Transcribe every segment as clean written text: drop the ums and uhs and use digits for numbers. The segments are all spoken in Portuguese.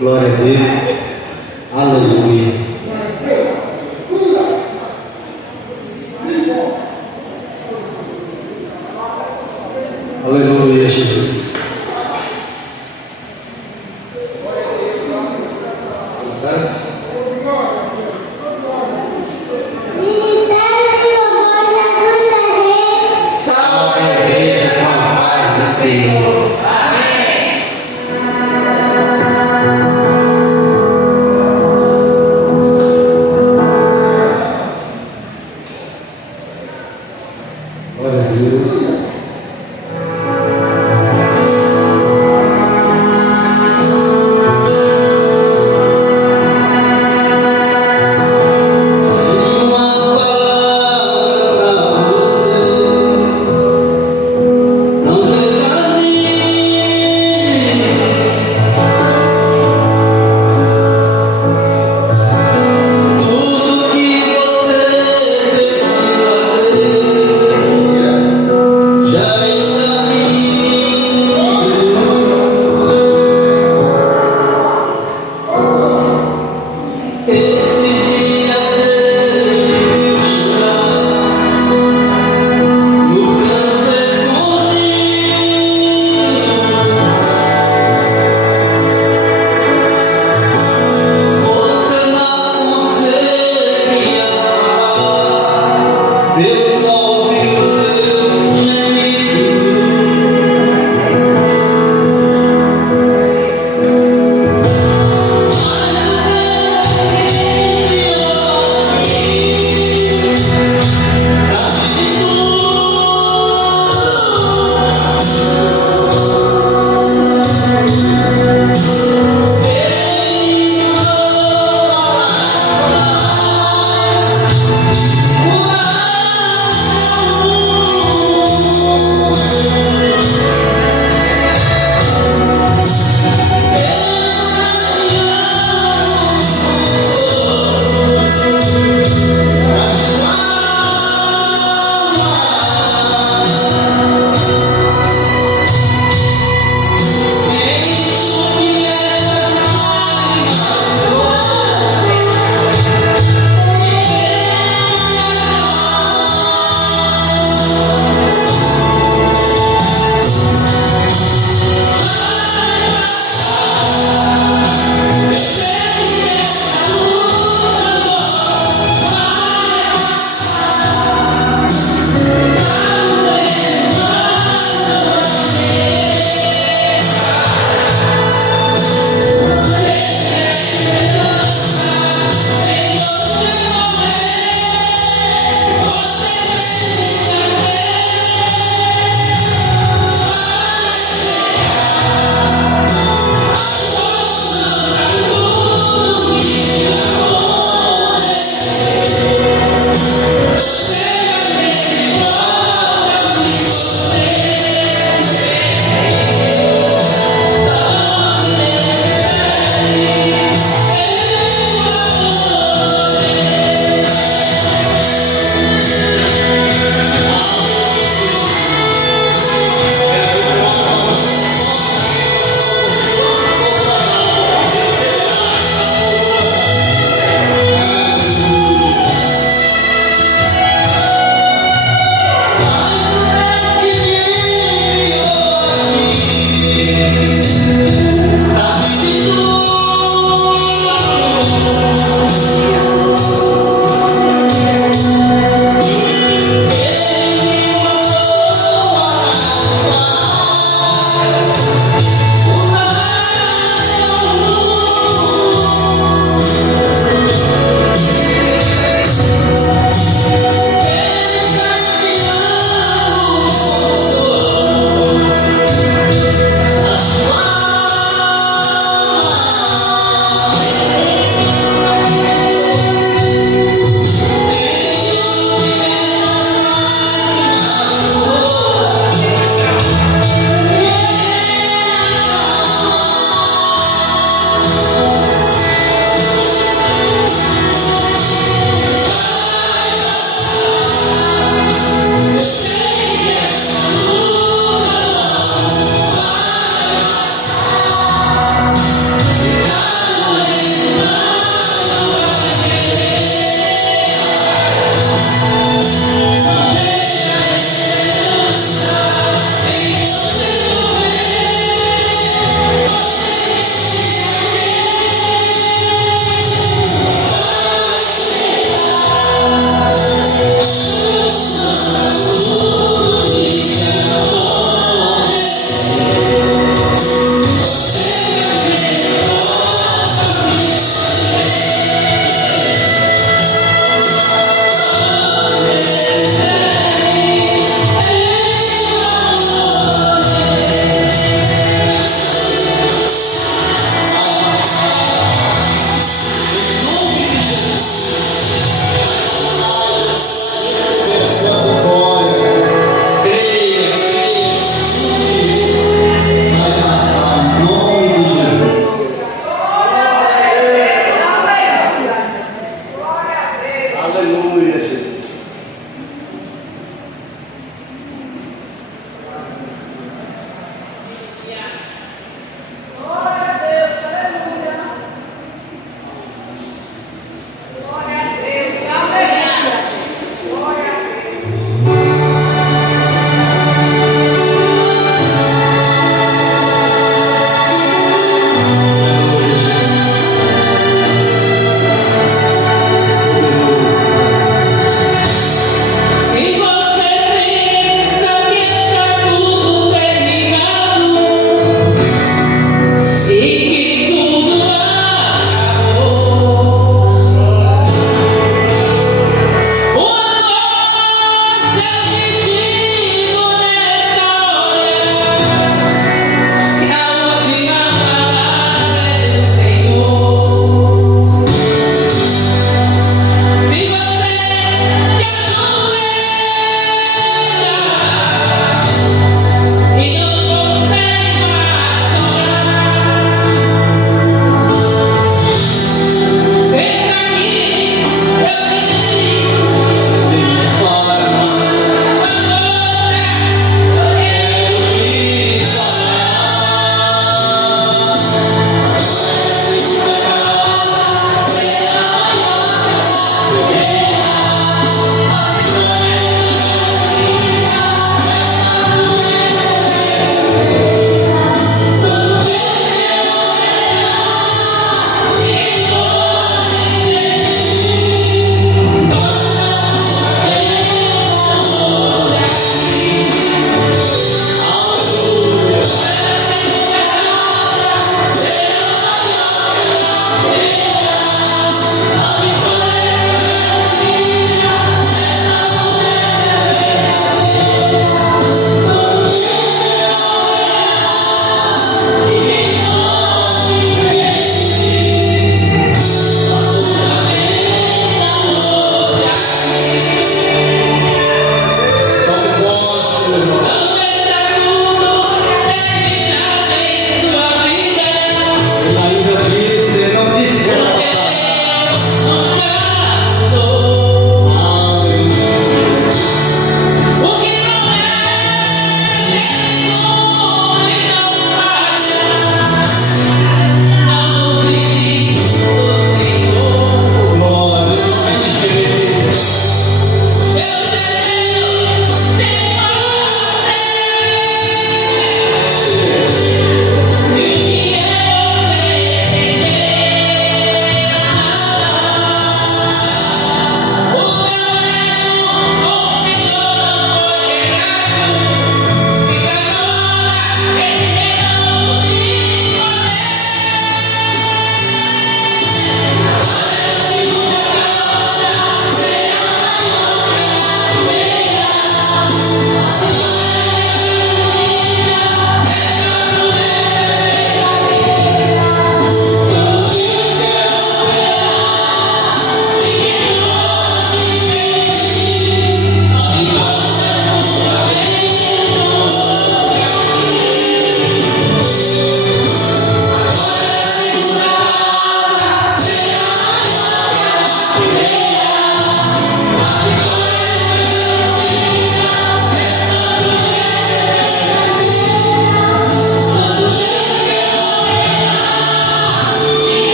Glória a Deus. Aleluia. Aleluia, Jesus. Salve a igreja com a paz do Senhor. Glória a Deus.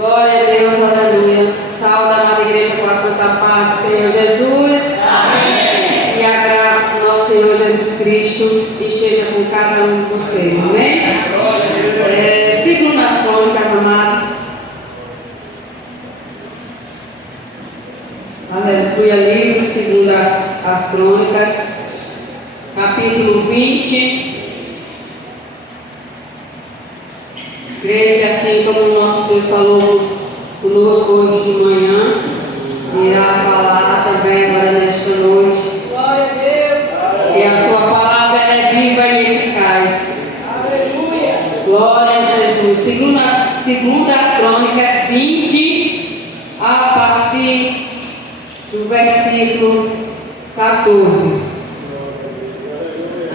Glória a Deus, aleluia. Salve a amada igreja com a santa paz do Senhor Jesus. Amém. E a graça do nosso Senhor Jesus Cristo esteja com cada um de vocês. Amém? Segundo as crônicas, amados. Aleluia, livro, segundo as crônicas, capítulo 20. Creio que assim como o nosso Deus falou conosco hoje de manhã, irá falar também agora nesta noite. Glória a Deus! E a sua palavra é viva e eficaz. Aleluia! Glória a Jesus. Segundo as crônicas 20, a partir do versículo 14.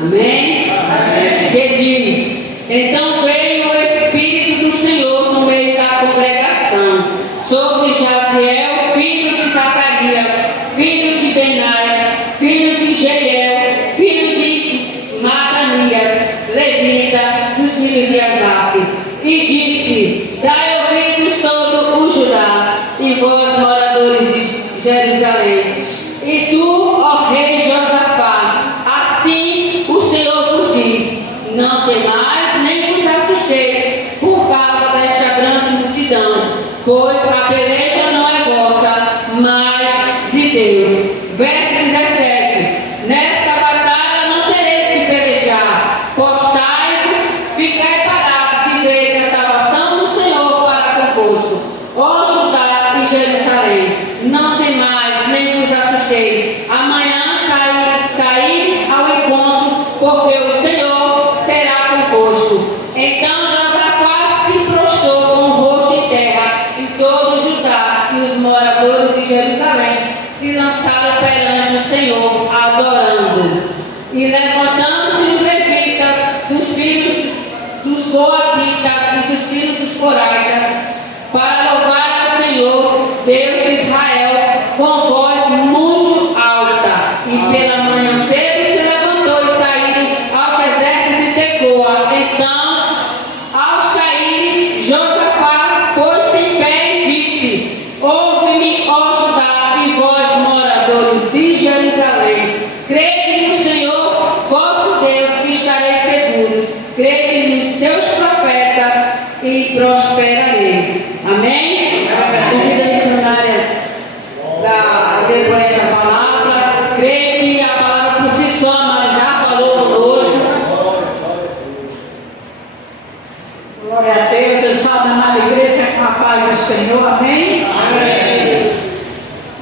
Amém? Amém. Que diz: então veio o Espírito do Senhor no meio da congregação sobre Jaziel, filho de Zacarias, filho de Benaias, filho de Jeiel, filho de Matanias, levita, dos filhos de Asaf, e disse: dai ouvidos todo o Judá, e vós, moradores de Jerusalém, e tu, ó rei Josafá, assim o Senhor vos diz: não temais, nem vos assusteis por causa desta grande multidão, pois a peleja não é vossa, mas de Deus. Verso 17: nesta batalha não tereis que pelejar, postai-vos, ficai parados e vereis a salvação do Senhor para convosco, ó Judá e Jerusalém. Não temais, nem vos assusteis. Amanhã saíres ao encontro, porque o Senhor será convosco. Então Josafá se prostrou com o rosto em terra, e todo Judá e os moradores de Jerusalém se lançaram perante o Senhor, adorando. E levantando-se os levitas, dos filhos dos coatitas e dos filhos dos coraitas, para louvar ao Senhor, Deus de Israel, com voz muito alta. E pela manhã cedo se levantou e saíram ao deserto de Tecoa. Então, ao sair, Josafá pôs-se em pé e disse: ouve-me, ó Judá, e vós, moradores de Jerusalém, crede no Senhor vosso Deus, que estareis seguros, crede nos seus profetas e prosperarei. Amém? Convida a missionária para ler por essa palavra. Creio que a palavra por si só, mas já falou conosco. Glória a Deus. Eu salvo a amada igreja com a paz do Senhor. Amém? Amém.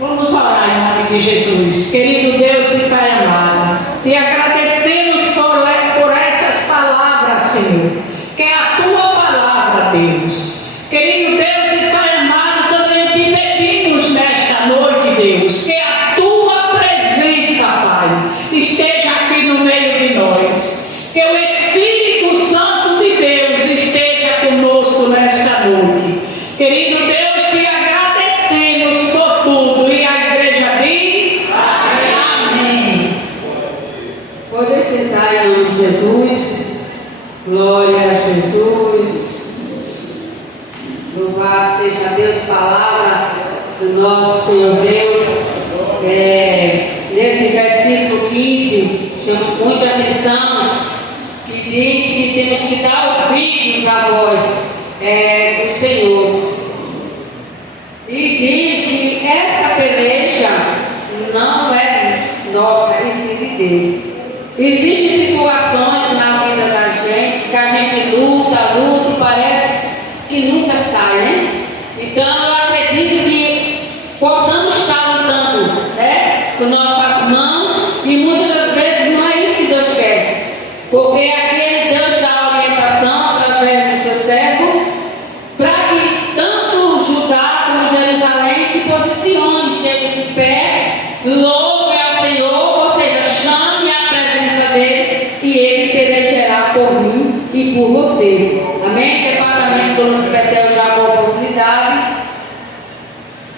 Vamos orar em nome de Jesus. Querido Deus e Pai amado, te agradecemos por essas palavras, Senhor, que é a tua palavra, Deus. Querido Deus e Pai amado, também te pedimos nesta noite, Deus, que a tua presença, Pai, esteja aqui no meio de nós. Que o Espírito Santo de Deus esteja conosco nesta noite. Querido Deus, te agradecemos por tudo. E a igreja diz: amém. Pode sentar em nome de Jesus. Glória a Jesus. Louvado seja Deus, palavra do nosso Senhor Deus. Nesse versículo 15, chama muita atenção, que diz que temos que dar ouvidos à voz do Senhor. E diz que essa peleja não é nossa, e sim de Deus. Existem situações na vida da gente que a gente luta e parece que nunca sai, né? Então eu acredito que possamos estar lutando, né, com nossas mãos, e muitas das vezes não é isso que Deus quer, porque aquele Deus dá orientação através do seu servo para que tanto Judá como Jerusalém se posicione, esteja de pé, louve ao Senhor, ou seja, chame a presença dele, e ele pelejará por mim e por você. Amém? Departamento do Betel já com a oportunidade.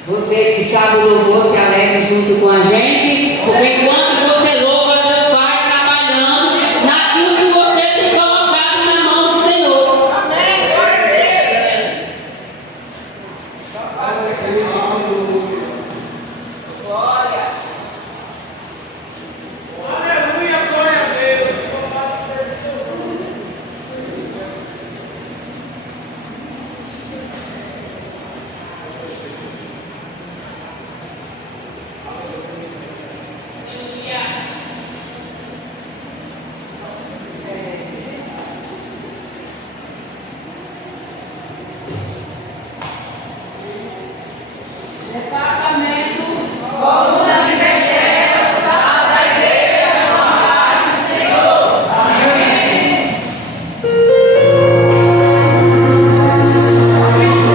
Você que sabe o louvor, se alegre junto com a gente, porque enquanto você louva, Deus vai trabalhando naquilo que você tem colocado na mão do Senhor. Amém. Departamento Coluna de Betel, sala da igreja, com a paz do Senhor. Amém. Amém.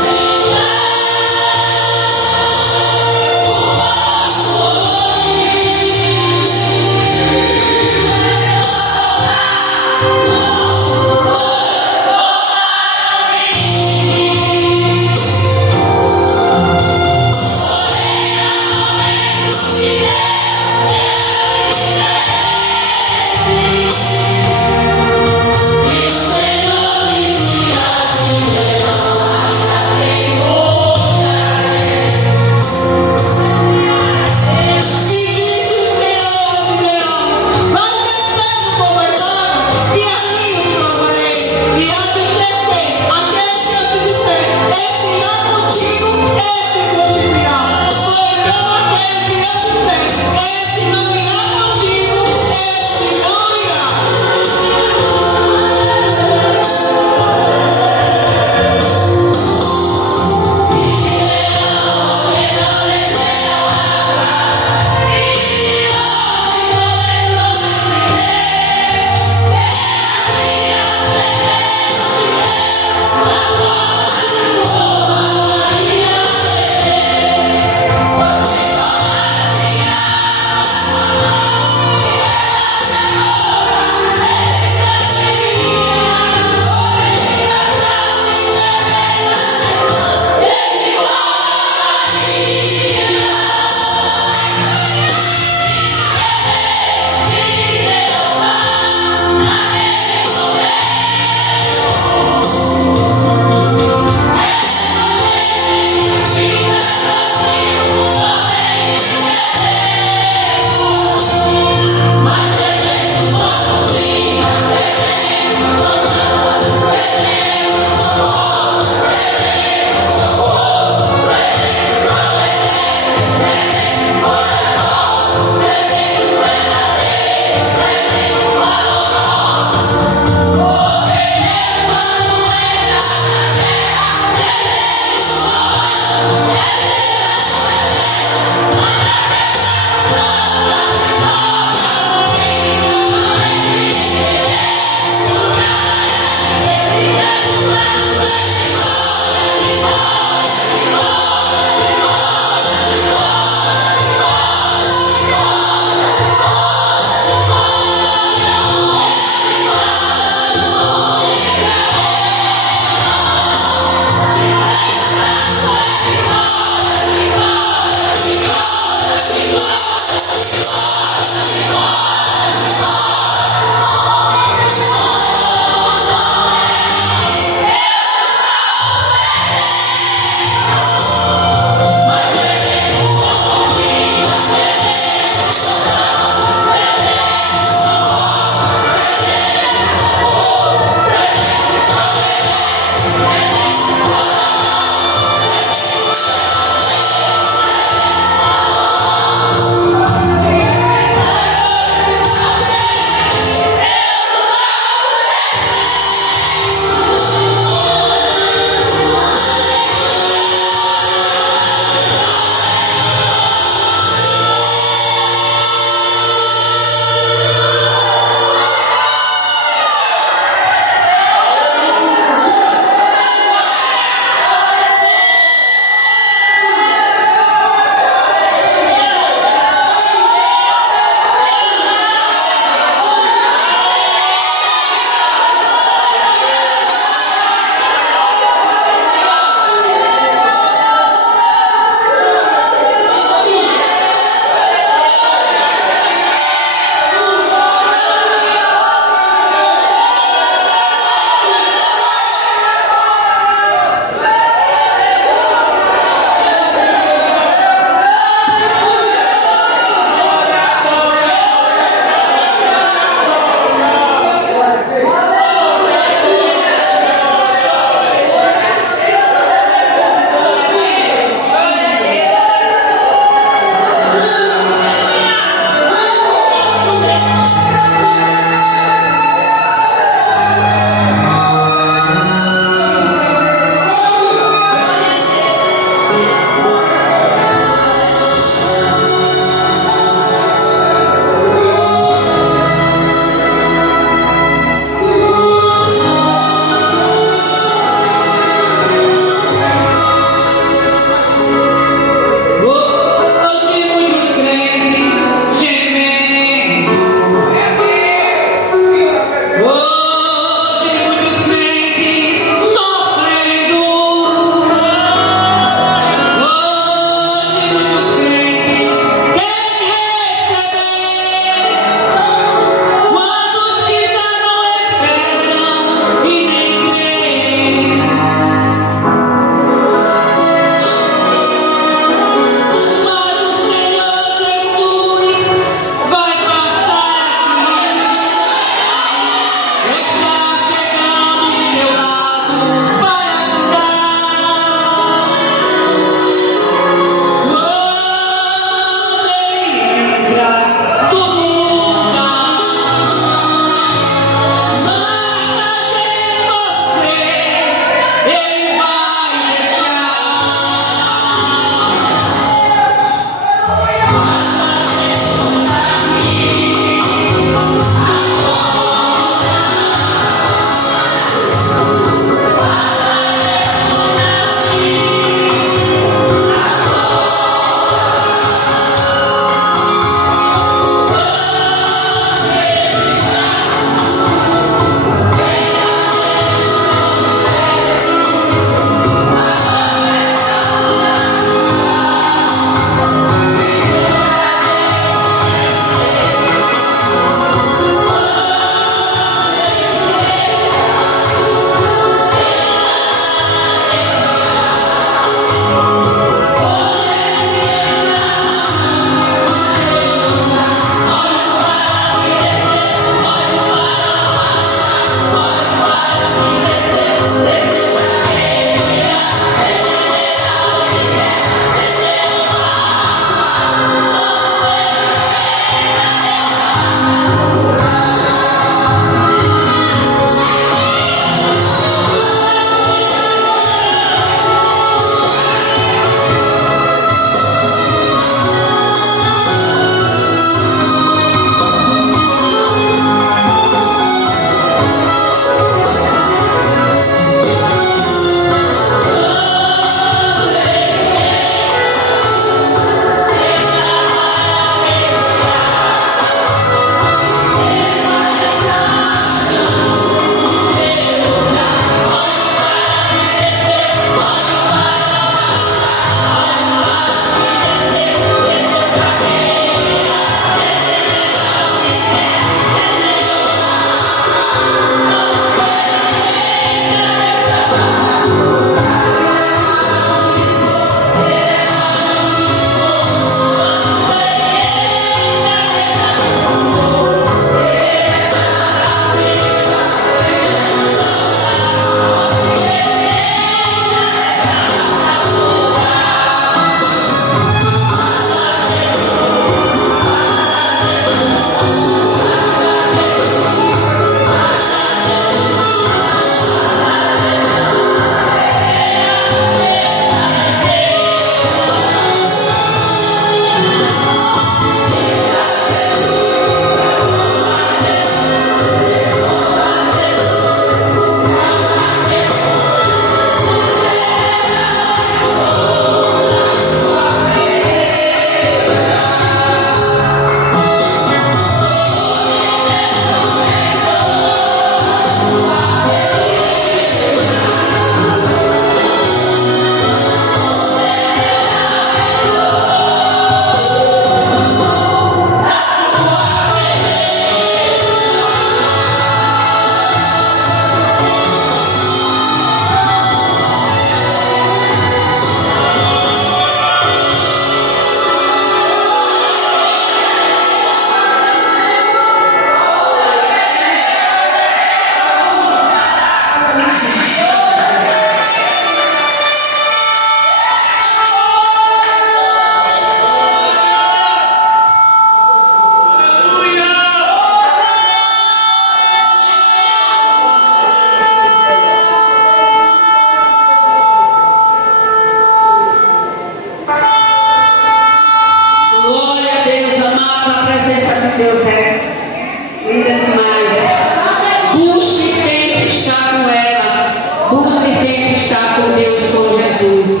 e sempre estar com Deus, com Jesus.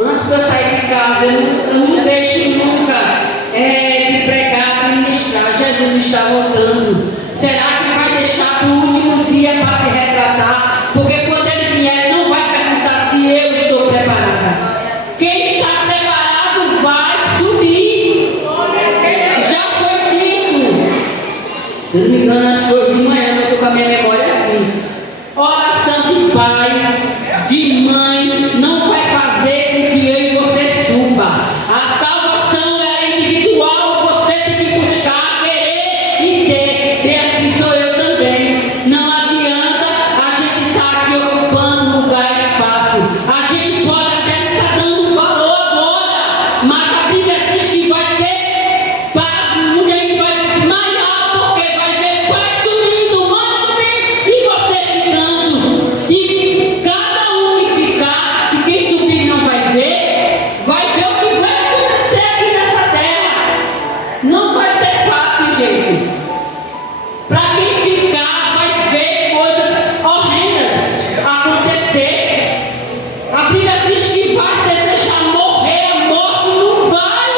Antes de eu sair de casa, eu não deixo nunca de pregar, de ministrar. Jesus está voltando. Será que vai deixar para o último dia para se retratar? Porque quando ele vier, ele não vai perguntar se eu estou preparada. Quem está preparado vai subir. Já foi dito. Se eu não me engano, acho que foi de manhã, eu estou com a minha memória assim. Oração de pai, de mãe, não vai fazer com que eu e você suba. A salvação é individual, você tem que buscar, querer e ter. E assim sou eu também. Não adianta a gente estar aqui ocupando lugar e espaço. A gente pode até não estar dando valor agora, mas a Bíblia diz que vai ter paz, a gente vai desmaiar, porque vai ver pai subindo, mãe subindo e você ficando. E cada um que ficar, e quem subir não vai ver o que vai acontecer aqui nessa terra. Não vai ser fácil, gente. Para quem ficar, vai ver coisas horrendas acontecer. A Bíblia diz que vai desejar morrer, a morte não vai,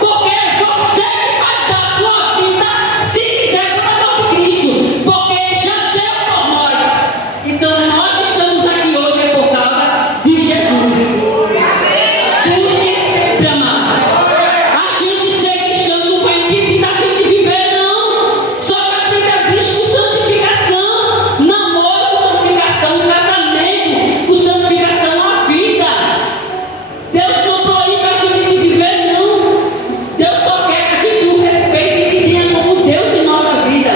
porque você que vai dar a sua vida, se quiser, pelo amor de Cristo, porque Ele já deu por nós. Então nós estamos aqui hoje é por causa de Jesus. Busque sempre amar. A gente ser cristão não vai impedir da gente viver, não. Só que a Bíblia diz que santificação, namoro, santificação, casamento, com santificação a vida. Deus não proíbe a gente de viver, não. Deus só quer que a gente o respeite e que tenha como Deus em nossa vida.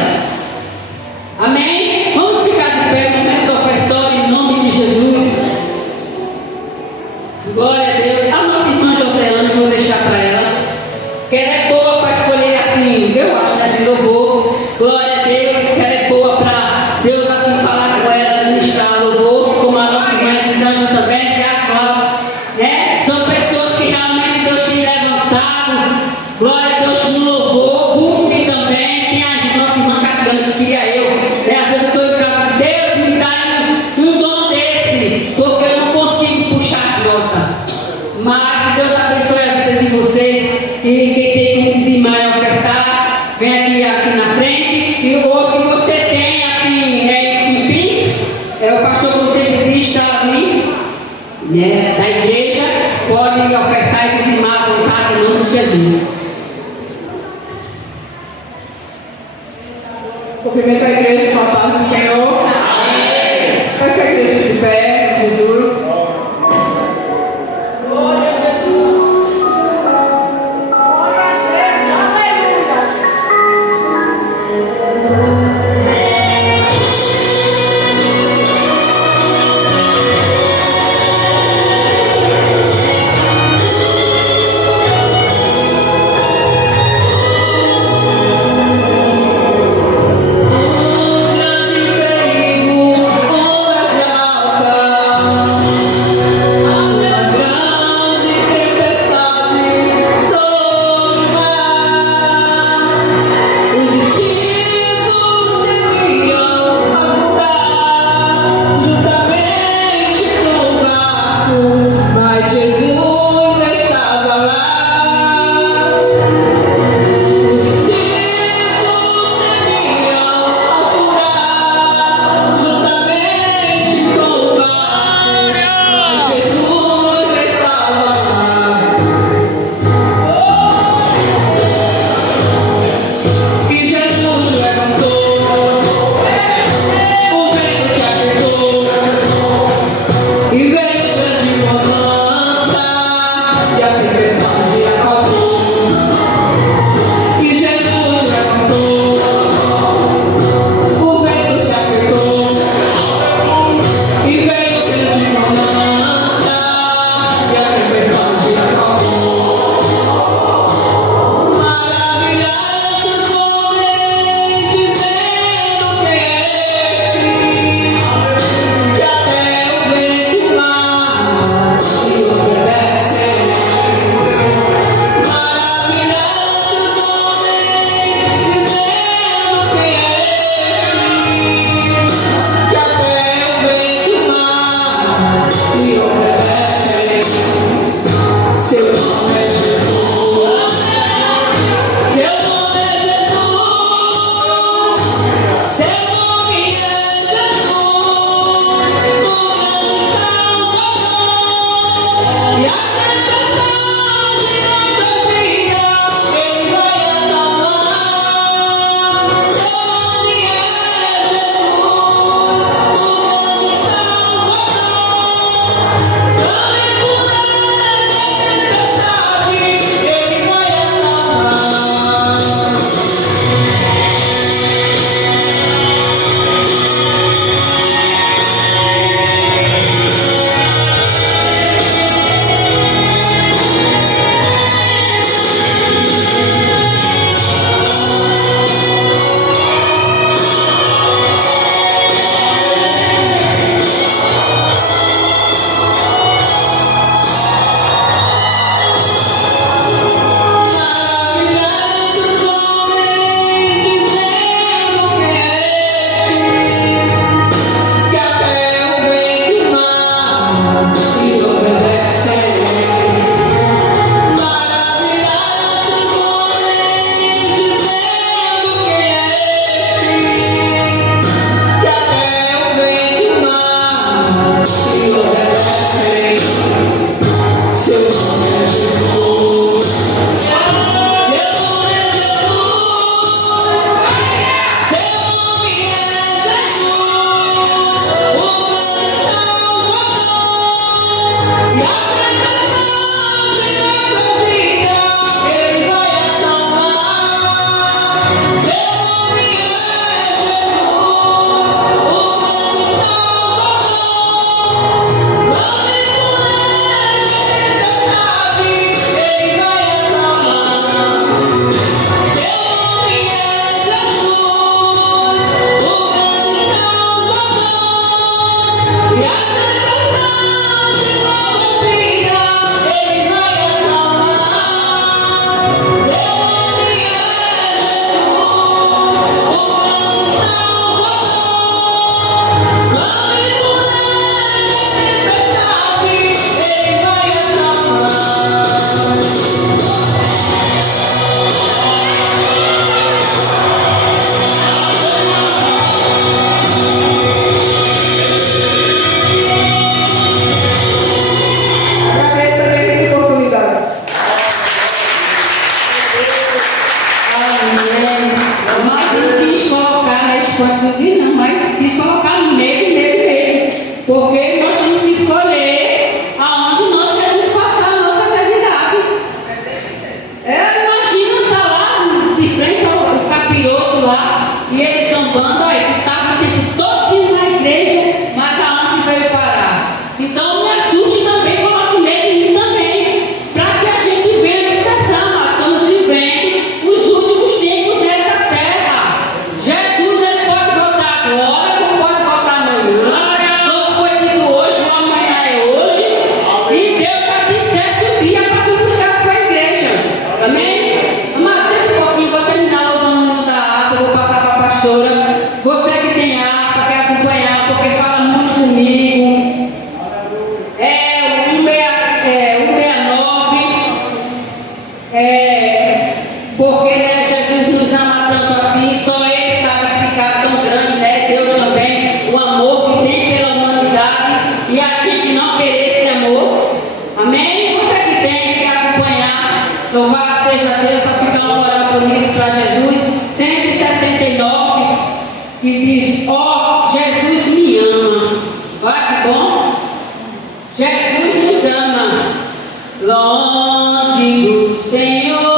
Amém? Vamos ficar de pé no momento do ofertório em nome de Jesus. Glória a Deus. A nossa irmã Joseane, vou deixar para ela. Que ela é boa para escolher assim, eu acho, né? De louvor. Glória a Deus. Que ela é boa para Deus assim falar com ela, ministrar louvor. Como a nossa irmã Elisângela também, que é a Cláudia. Né? São pessoas que realmente Deus tem levantado. Glória a Deus no louvor. Busquem também. Tem a nossa irmã Catiana que queria eu. Às vezes eu estou entrando, Deus me dá um dom desse, porque eu não consigo puxar a nota. Mas Deus abençoe a vida de vocês. E quem tem que dizimar e ofertar, vem aqui na frente. E ou se você tem assim, em Pix, o pastor, como sempre diz, está ali, né, da igreja, pode ofertar e dizimar à vontade em nome de Jesus. Cumprimento a igreja com a paz do Senhor. Essa igreja de pé, Jesus. Glória a Jesus. Glória a Deus. Aleluia. Grande Porque nós temos que escolher aonde nós queremos passar a nossa eternidade. Eu imagino estar lá de frente ao capiroto lá, e eles sambando, aí estava o tempo todo na igreja, mas aonde veio parar? Então me assuste também, coloque medo em mim também, para que a gente venha despertar. Nós estamos vivendo os últimos tempos dessa terra. Jesus, ele pode voltar agora, como pode voltar amanhã. Hoje, amanhã é hoje, e Deus já disse certo dia para tu buscar a sua igreja. Amém? Mas senta um pouquinho, vou terminar o nome da ata, vou passar para a pastora. Você que tem ata, quer acompanhar, porque fala muito comigo. É 169. Porque Jesus nos ama tanto assim, só Ele sabe explicar tão grande, né? Deus também, o amor que tem pela humanidade. E a gente não querer esse amor. Amém? Você que tem, quer acompanhar, louvado seja Deus, para ficar uma orar bonita para Jesus. 179, que diz: ó, Jesus me ama. Olha que bom. Jesus nos ama. Longe do Senhor.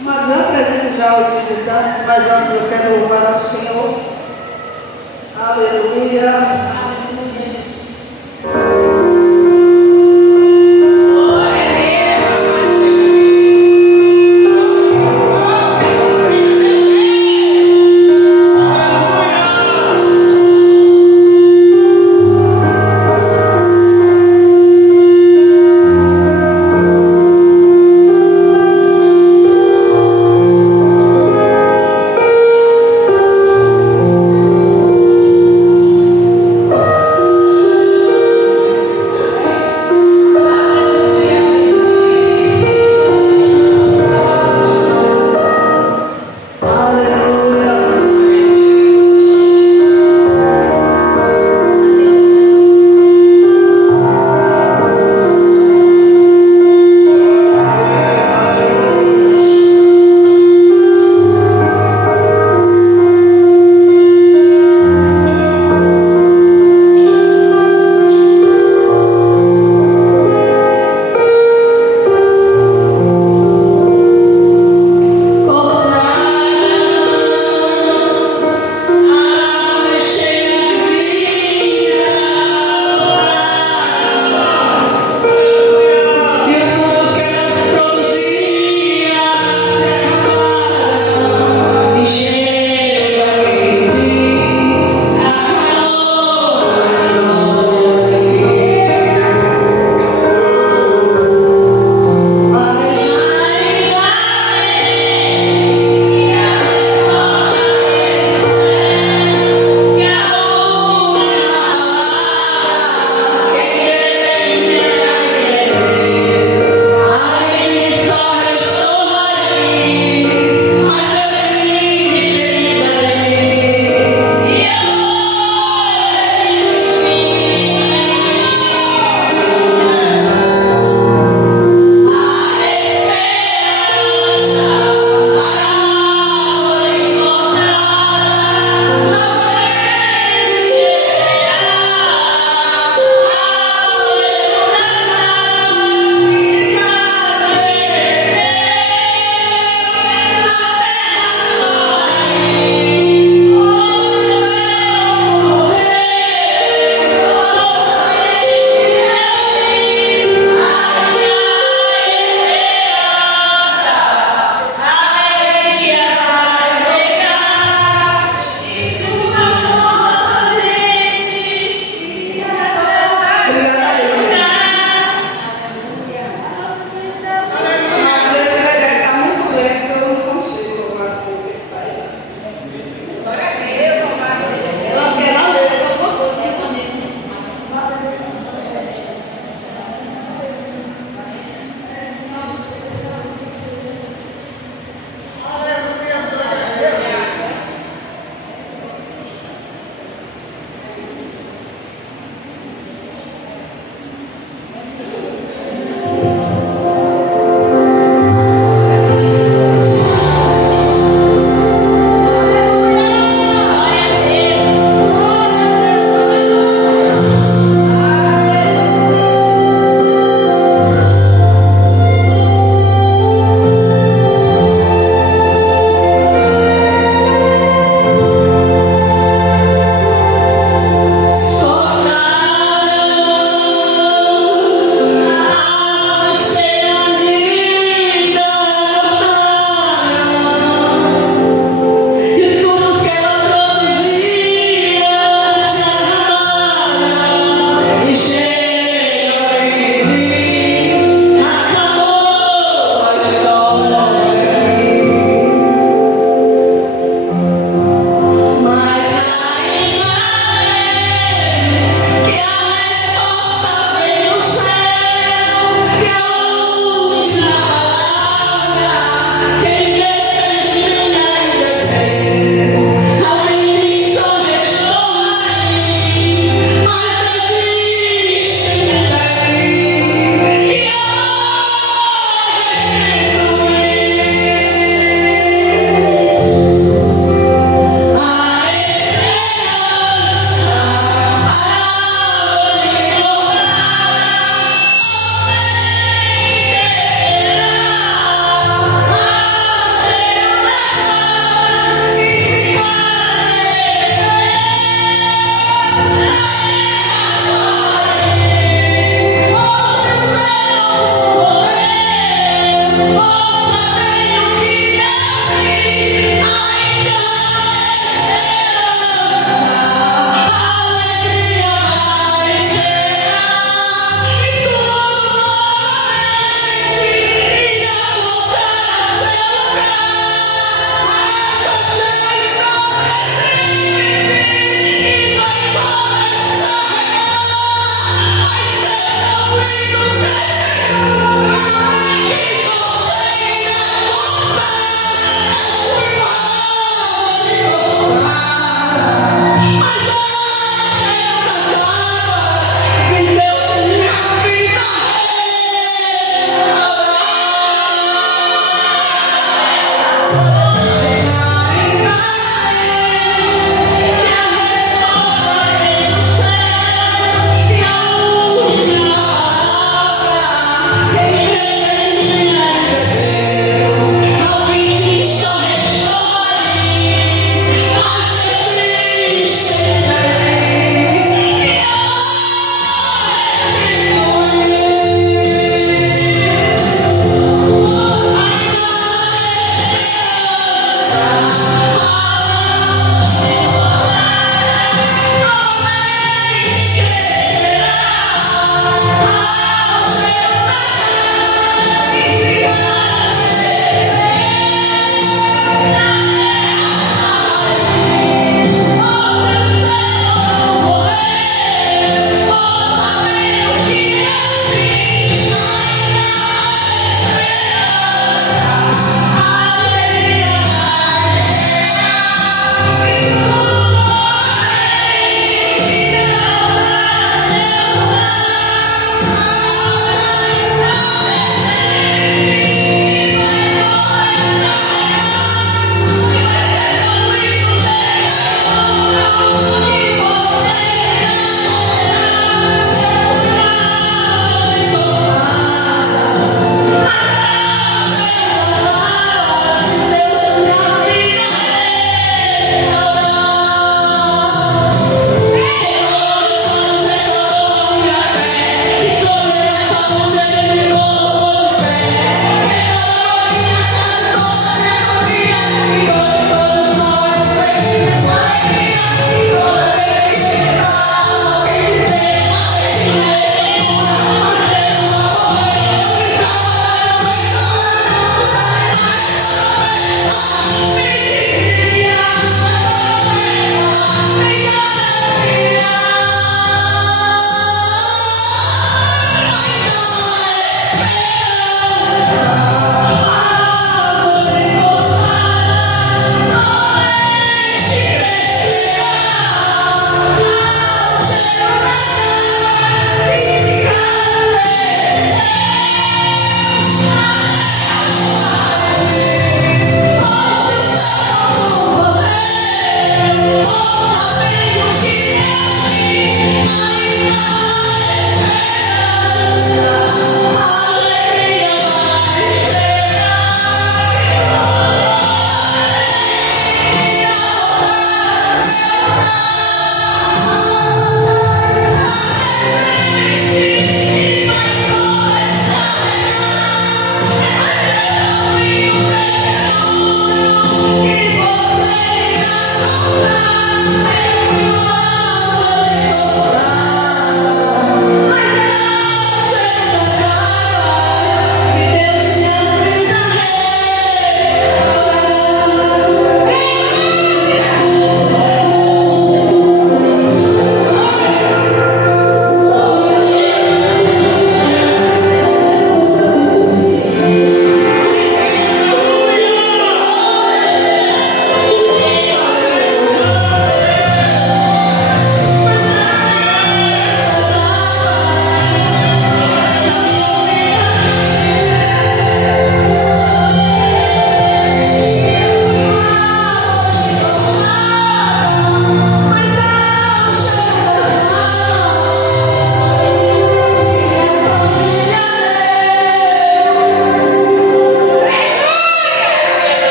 Mas eu apresento já os visitantes, mas antes eu quero louvar ao Senhor. Aleluia.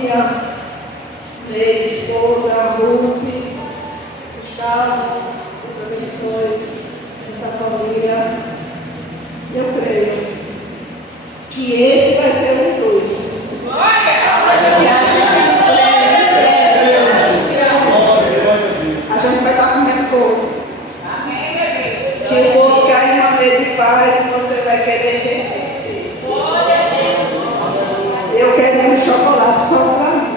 família, Neide, esposa, Ruth, Gustavo, Deus abençoe essa família. Eu creio que esse vai ser um dos. E a gente vai estar comendo pouco. Que o bolo que a irmã dele faz, você vai querer ter. Eu quero um chocolate só para mim.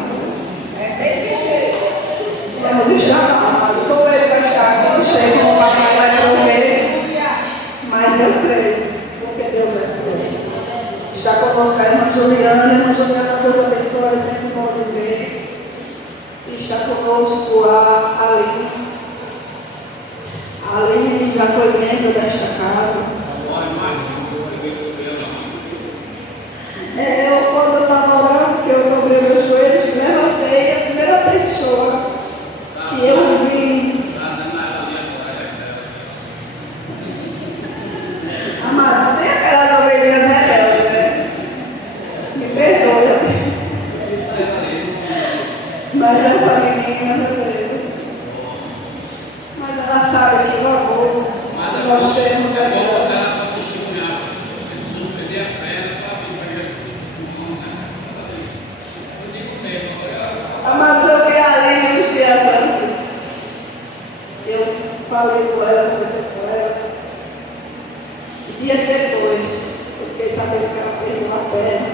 Vamos estar, o sorvete vai estar aqui, não sei como o papai vai prover, mas eu creio, porque Deus é fiel. Está conosco a irmã Juliana, Deus abençoe, sempre bom de ver. Está conosco a Aline. A Aline já foi membro desta casa. Eu, quando eu estava orando, que eu dobrei meus joelhos, levantei a primeira pessoa que eu vi. Amado, tem aquelas ovelhinhas rebeldes, né? Me perdoe. Mas essa menina, meu Deus. Mas ela sabe que logo nós temos agora. Mas eu vi a Aline uns dias antes. Eu falei com ela, conversei com ela. Dias depois, eu fiquei sabendo que ela perdeu a perna.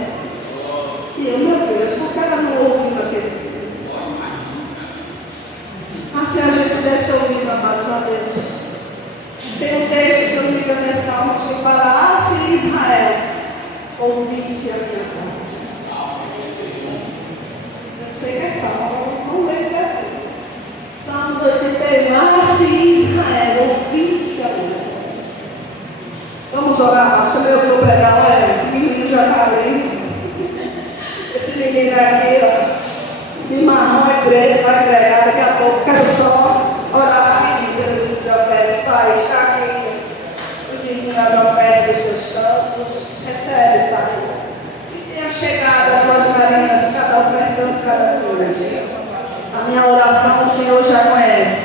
E eu, meu Deus, por que ela não ouviu naquele dia? Assim a gente desse ouvido, amados a Deus. Tem um texto, se eu não me engano, é Salmos, que fala: se Israel ouvisse a minha voz. Sei que é Salmo, não lembro assim. Salmos 81, se Israel ouvisse a minha voz. Vamos orar, pastor. Eu vou pregar, olha, o menino já falei. Esse menino aqui, ó, de marrom é grego, vai pregar daqui a pouco. Quero só orar para a menina, Deus de oferta, Pai, está aqui. O dízimo da oferta dos teus santos. Recebe, Pai. Tenha chegado a tuas marinas, cada ofertando, cada coisa. A minha oração o Senhor já conhece.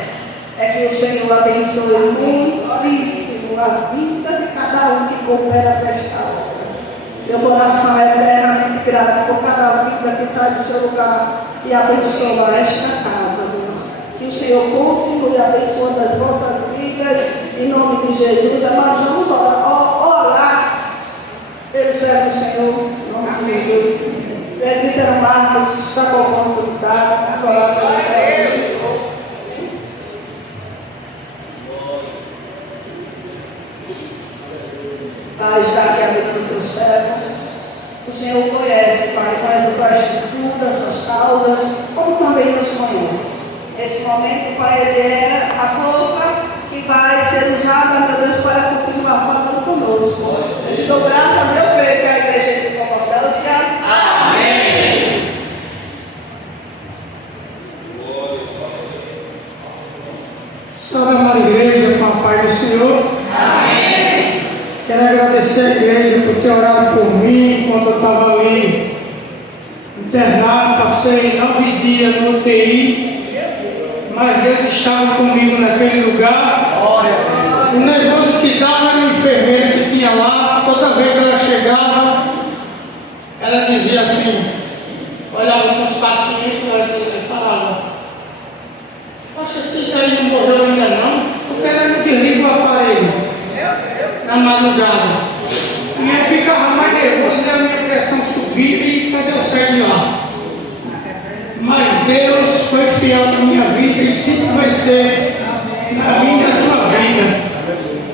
É que o Senhor abençoe muitíssimo a vida de cada um que coopera para esta obra. Meu coração é eternamente grato por cada vida que sai do seu lugar e abençoa esta casa, Deus. Que o Senhor continue abençoando as vossas vidas, em nome de Jesus. Mas vamos orar pelo servo do Senhor. O presbítero Marcos está com a oportunidade de orar pelo servo do Senhor. Pai, está aqui a vida do teu servo. O Senhor conhece, Pai, conhece a sua estrutura, as suas causas, como também nos conhece. Esse momento, Pai, ele era a boca que vai ser usada, meu Deus, para continuar falando conosco. Eu te dou graças, eu creio que a igreja de concordância. Amém. Salve, amada igreja, com a paz do Senhor. Amém. Quero agradecer a igreja por ter orado por mim quando eu estava ali internado. Passei 9 dias no UTI, mas Deus estava comigo naquele lugar. O nervoso que dava era a enfermeira que tinha lá. Toda vez que ela chegava, ela dizia assim, olhava para os pacientes e falava: poxa, esse daí não morreu ainda não? Porque ela não desliga o aparelho na madrugada. E eu ficava mais nervoso e a minha pressão subia e cadê eu sair de lá? Mas Deus foi fiel na minha vida e sempre vai ser na minha e na tua vida.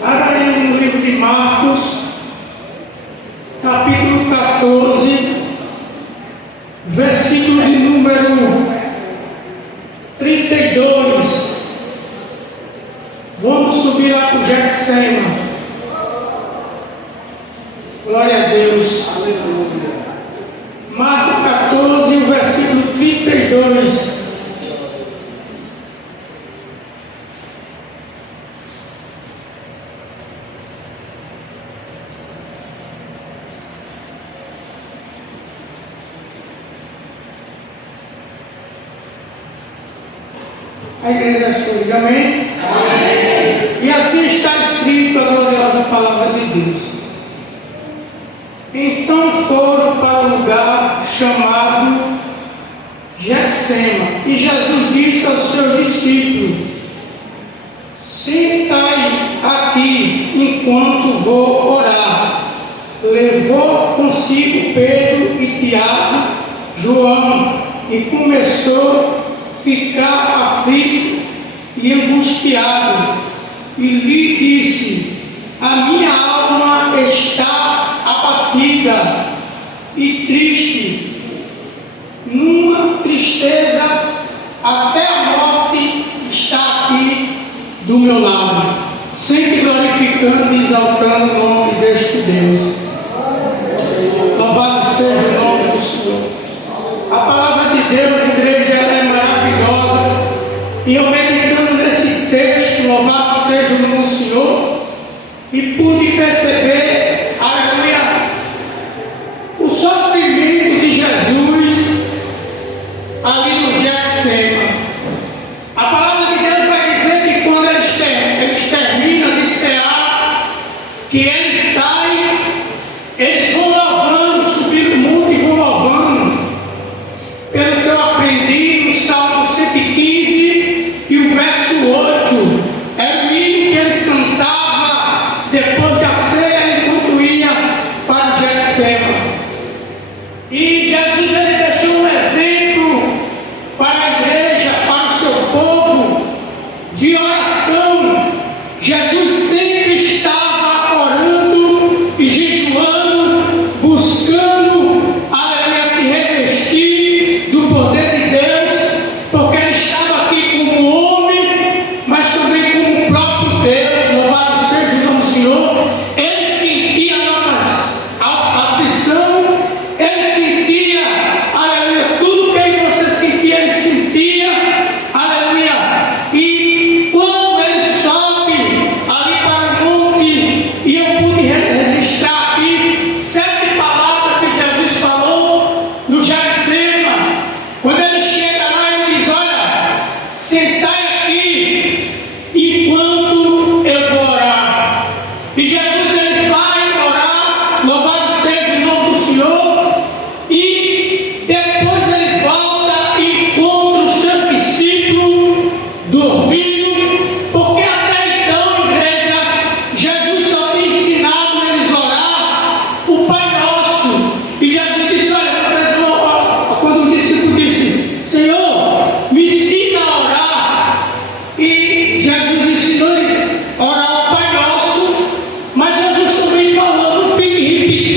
Abra aí no livro de Marcos, capítulo 14, versículo de número 32. Vamos subir lá para o Getsema. Glória a Deus. Aleluia. Marcos 14, o versículo 32. A igreja achou, diga amém? Amém. E assim está escrito a gloriosa palavra de Deus. Então foram para o lugar chamado Getsema. E Jesus disse aos seus discípulos: sentai aqui enquanto vou orar. Levou consigo Pedro e Tiago, João, e começou a ficar aflito e angustiado, e lhe disse: a minha alma está abatida e triste, numa tristeza até a morte está aqui do meu lado. Sempre glorificando e exaltando o nome deste Deus. Louvado seja o nome do Senhor. A palavra de Deus, igreja, ela é maravilhosa. E eu meditando nesse texto, louvado seja o nome do Senhor, e pude perceber, aleluia, o sofrimento de Jesus ali no Getsema. A palavra de Deus vai dizer que quando eles terminam de cear, que eles saem, eles vão louvando, subindo o monte e vão louvando. Pelo que eu aprendi no Salmo 115 e o verso 8, era o hino que eles cantavam depois da ceia enquanto ia para o Getsema. E Jesus ele deixou um exemplo para a igreja, para o seu povo, de oração. Jesus sempre estava orando e jejuando, buscando, aleluia, se revestir do poder de Deus, porque ele estava aqui como homem, mas também como o próprio Deus. Louvado seja o nome do Senhor. Ele sentia a nossa aflição, ele sentia, aleluia, tudo que você sentia, ele sentia, aleluia. E quando ele sobe ali para o monte, e eu pude registrar aqui 7 palavras que Jesus falou no Getsema. Quando ele chega lá, ele diz: olha, sentai aqui enquanto eu vou orar. E Jesus ele vai orar, louvado seja o nome do Senhor, e depois ele volta e encontra os seus discípulos dormindo, porque até então, igreja, Jesus só tinha ensinado eles a orar o Pai Nosso. E Jesus disse: olha, vocês vão orar. Quando o discípulo disse: Senhor, me ensina a orar. E Jesus ensinou eles a orar o Pai Nosso, mas Jesus também falou: não fique repetindo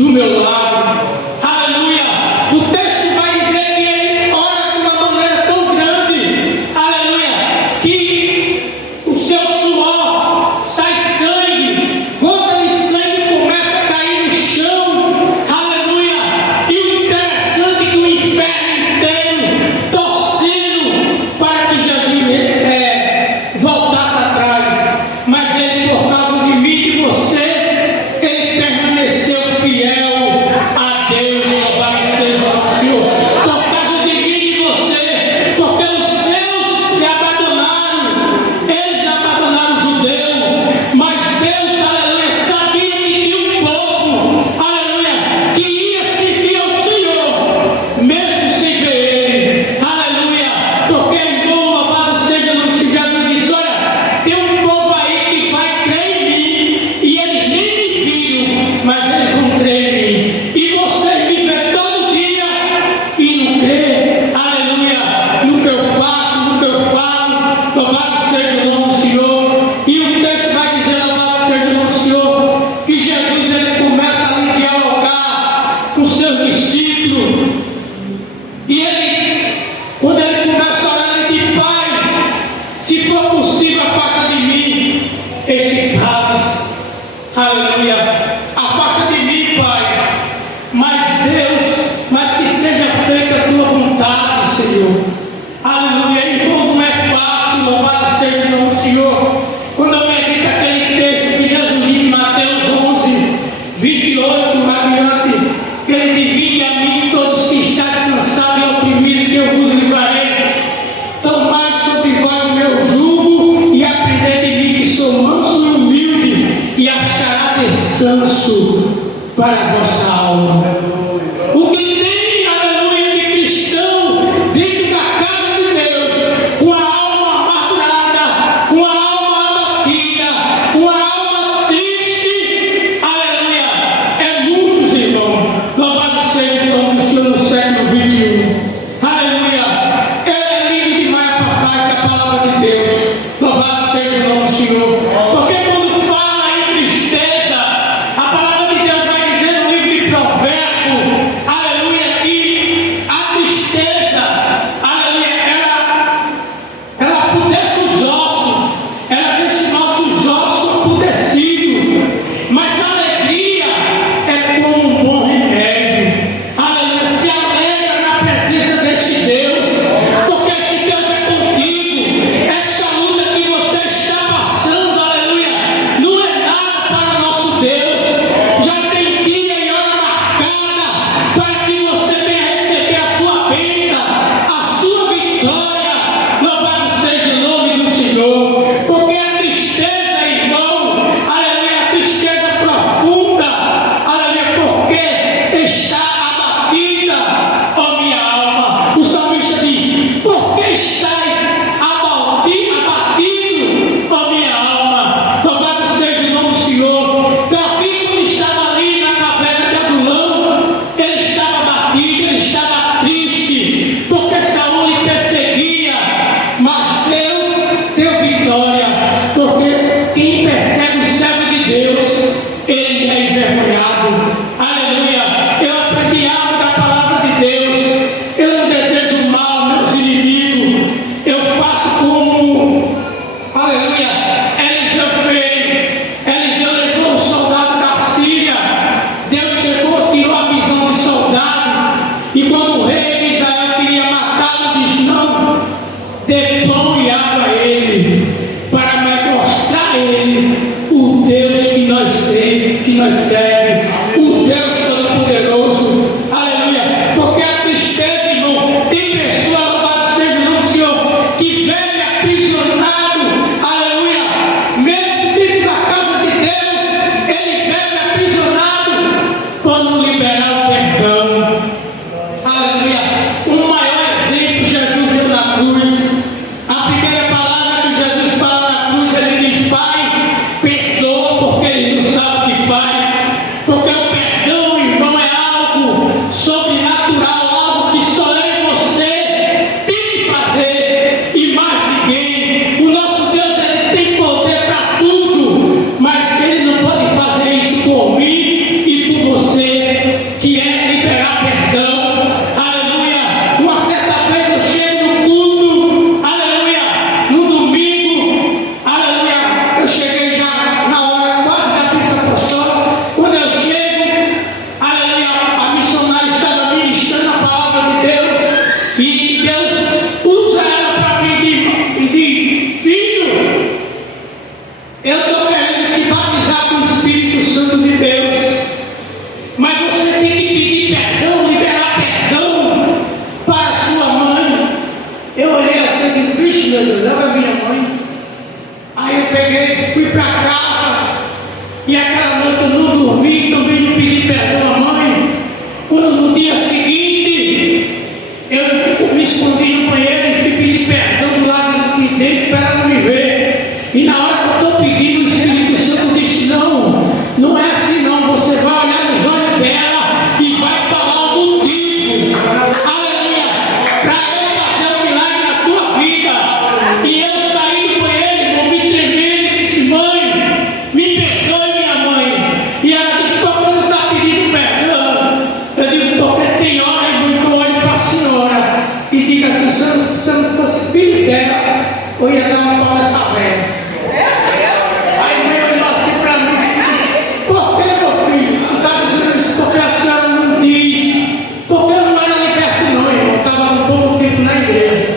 do meu lado. Aleluia! O texto vai dizer que ele ora de uma maneira tão grande, aleluia, que o seu suor sai sangue, gota de sangue começa a cair no chão, aleluia! E o interessante é que o inferno inteiro torcendo para que Jesus voltasse atrás, mas ele, por causa de mim e de você, ele permaneceu fiel a Deus. Louvado seja o Senhor, por causa de mim e de você, porque os seus lhe abandonaram, eles abandonaram o judeu, mas Deus, aleluia, sabia que tinha um povo, aleluia, que ia seguir ao Senhor, mesmo sem ver ele, aleluia, porque irmão, louvado seja o nome de Jesus, disse: olha, tem um povo aí que vai crer em mim, e eles nem me viram, mas eles vão crer em mim, e vocês me vêem todo dia e não crê, aleluia, no que eu faço, no que eu falo. Louvado seja o nome do Senhor. E o texto vai dizer, louvado seja o nome do Senhor, que Jesus ele começa a dialogar com seus discípulos, e ele, quando ele começa a orar, ele diz: Pai, se for possível, afasta de mim este cálice, aleluia, afasta de mim, Pai, mas Deus, mas que seja feita a tua vontade, Senhor, aleluia. Irmão, não é fácil, louvado seja o nome do Senhor. Quando eu medito aquele texto que Jesus diz em Mateus 11, 28, adiante, ele diz: vinde a mim todos que estáis cansados e oprimidos, que eu vos livrarei. Tomai sobre vós o meu jugo e aprendei de mim, que sou manso e humilde, e achará descanso para a vossa alma. O que tem, aleluia, de cristão dentro da casa de Deus, com a alma amargurada, com a alma abatida, com a alma triste, aleluia, é muitos, irmão. Louvado seja o nome do Senhor no século 21. Aleluia. É lindo demais a passagem da palavra de Deus. Louvado seja o nome do Senhor. Porque quando fala em tristeza, a palavra de Deus vai dizer no livro de Provérbios, aleluia, que a tristeza, aleluia, ela apodrece os ossos, ela deixa nossos ossos apodrecidos, mas a alegria é como um bom remédio. Aleluia, se alegra na presença deste Deus, porque esse Deus é contigo. Esta luta que você está passando, aleluia, não é nada para o nosso Deus. Já tem dia e hora marcada para que você venha receber a sua bênção, a sua vitória. Louvado seja o nome do Senhor. Porque a tristeza, irmão, aleluia, a tristeza profunda, aleluia, porque está abatida, ó minha alma. O salmista diz: por que estás abatido, ó minha alma? Louvado seja o nome do Senhor. Davi, quando estava ali na caverna de Adulão, ele estava abatido, ele estava triste, porque Saul lhe perseguia, mas Deus deu vitória, porque quem persegue o servo de Deus, ele é envergonhado. Aleluia. Eu aprendi algo da palavra de Deus. Eu não desejo mal aos meus inimigos. Eu faço como, aleluia, Eliseu fez. Eliseu levou um soldado da Síria. Deus chegou, tirou a visão do soldado. E quando o rei de Israel queria matá-lo, disse: não, dê pão e água a ele, para mostrar a ele o Deus que nós serve, o Deus Todo-Poderoso. Aleluia. Porque a tristeza, irmão, tem pessoa, louvado seja o nome do Senhor, que vive aprisionado, aleluia, mesmo dentro da casa de Deus, ele vive aprisionado por não liberar o perdão. Aleluia. O maior exemplo Jesus deu na cruz. A primeira palavra que Jesus fala na cruz, ele diz: Pai, perdoa, porque eles não sabem o que faz. Porque o perdão, irmão, é algo sobrenatural, algo que só eu e você tem que fazer, e mais ninguém. O nosso Deus, ele tem poder para tudo, mas ele não pode fazer isso por mim e por você. tem que pedir perdão, liberar perdão para sua mãe. Eu olhei assim e disse, vixe, meu Deus, ela é minha mãe. Aí eu peguei e fui para casa. E aquela noite eu não dormi, também não pedi perdão à mãe. Quando no dia seguinte, eu me escondi no banheiro e fui pedir perdão do lado de dentro para ela não me ver. E na hora que eu estou pedindo, o Espírito Santo disse, não é assim não, você vai olhar nos olhos dela e vai falar o motivo. Aleluia! Para eu fazer um milagre na tua vida. E eu saí do banheiro, irmão, me tremendo, e disse, mãe, me perdoe, minha mãe. E ela disse, por que não está pedindo perdão? Eu digo, porque tem hora, irmão, que eu olho para a senhora e digo assim, se eu não fosse filho dela, eu ia dar uma pau nessa velha. Aí ele olhou assim para mim e disse, por que, meu filho? Tu está dizendo isso porque a senhora não diz? Porque eu não era liberto não, irmão, eu estava um pouco tempo na igreja.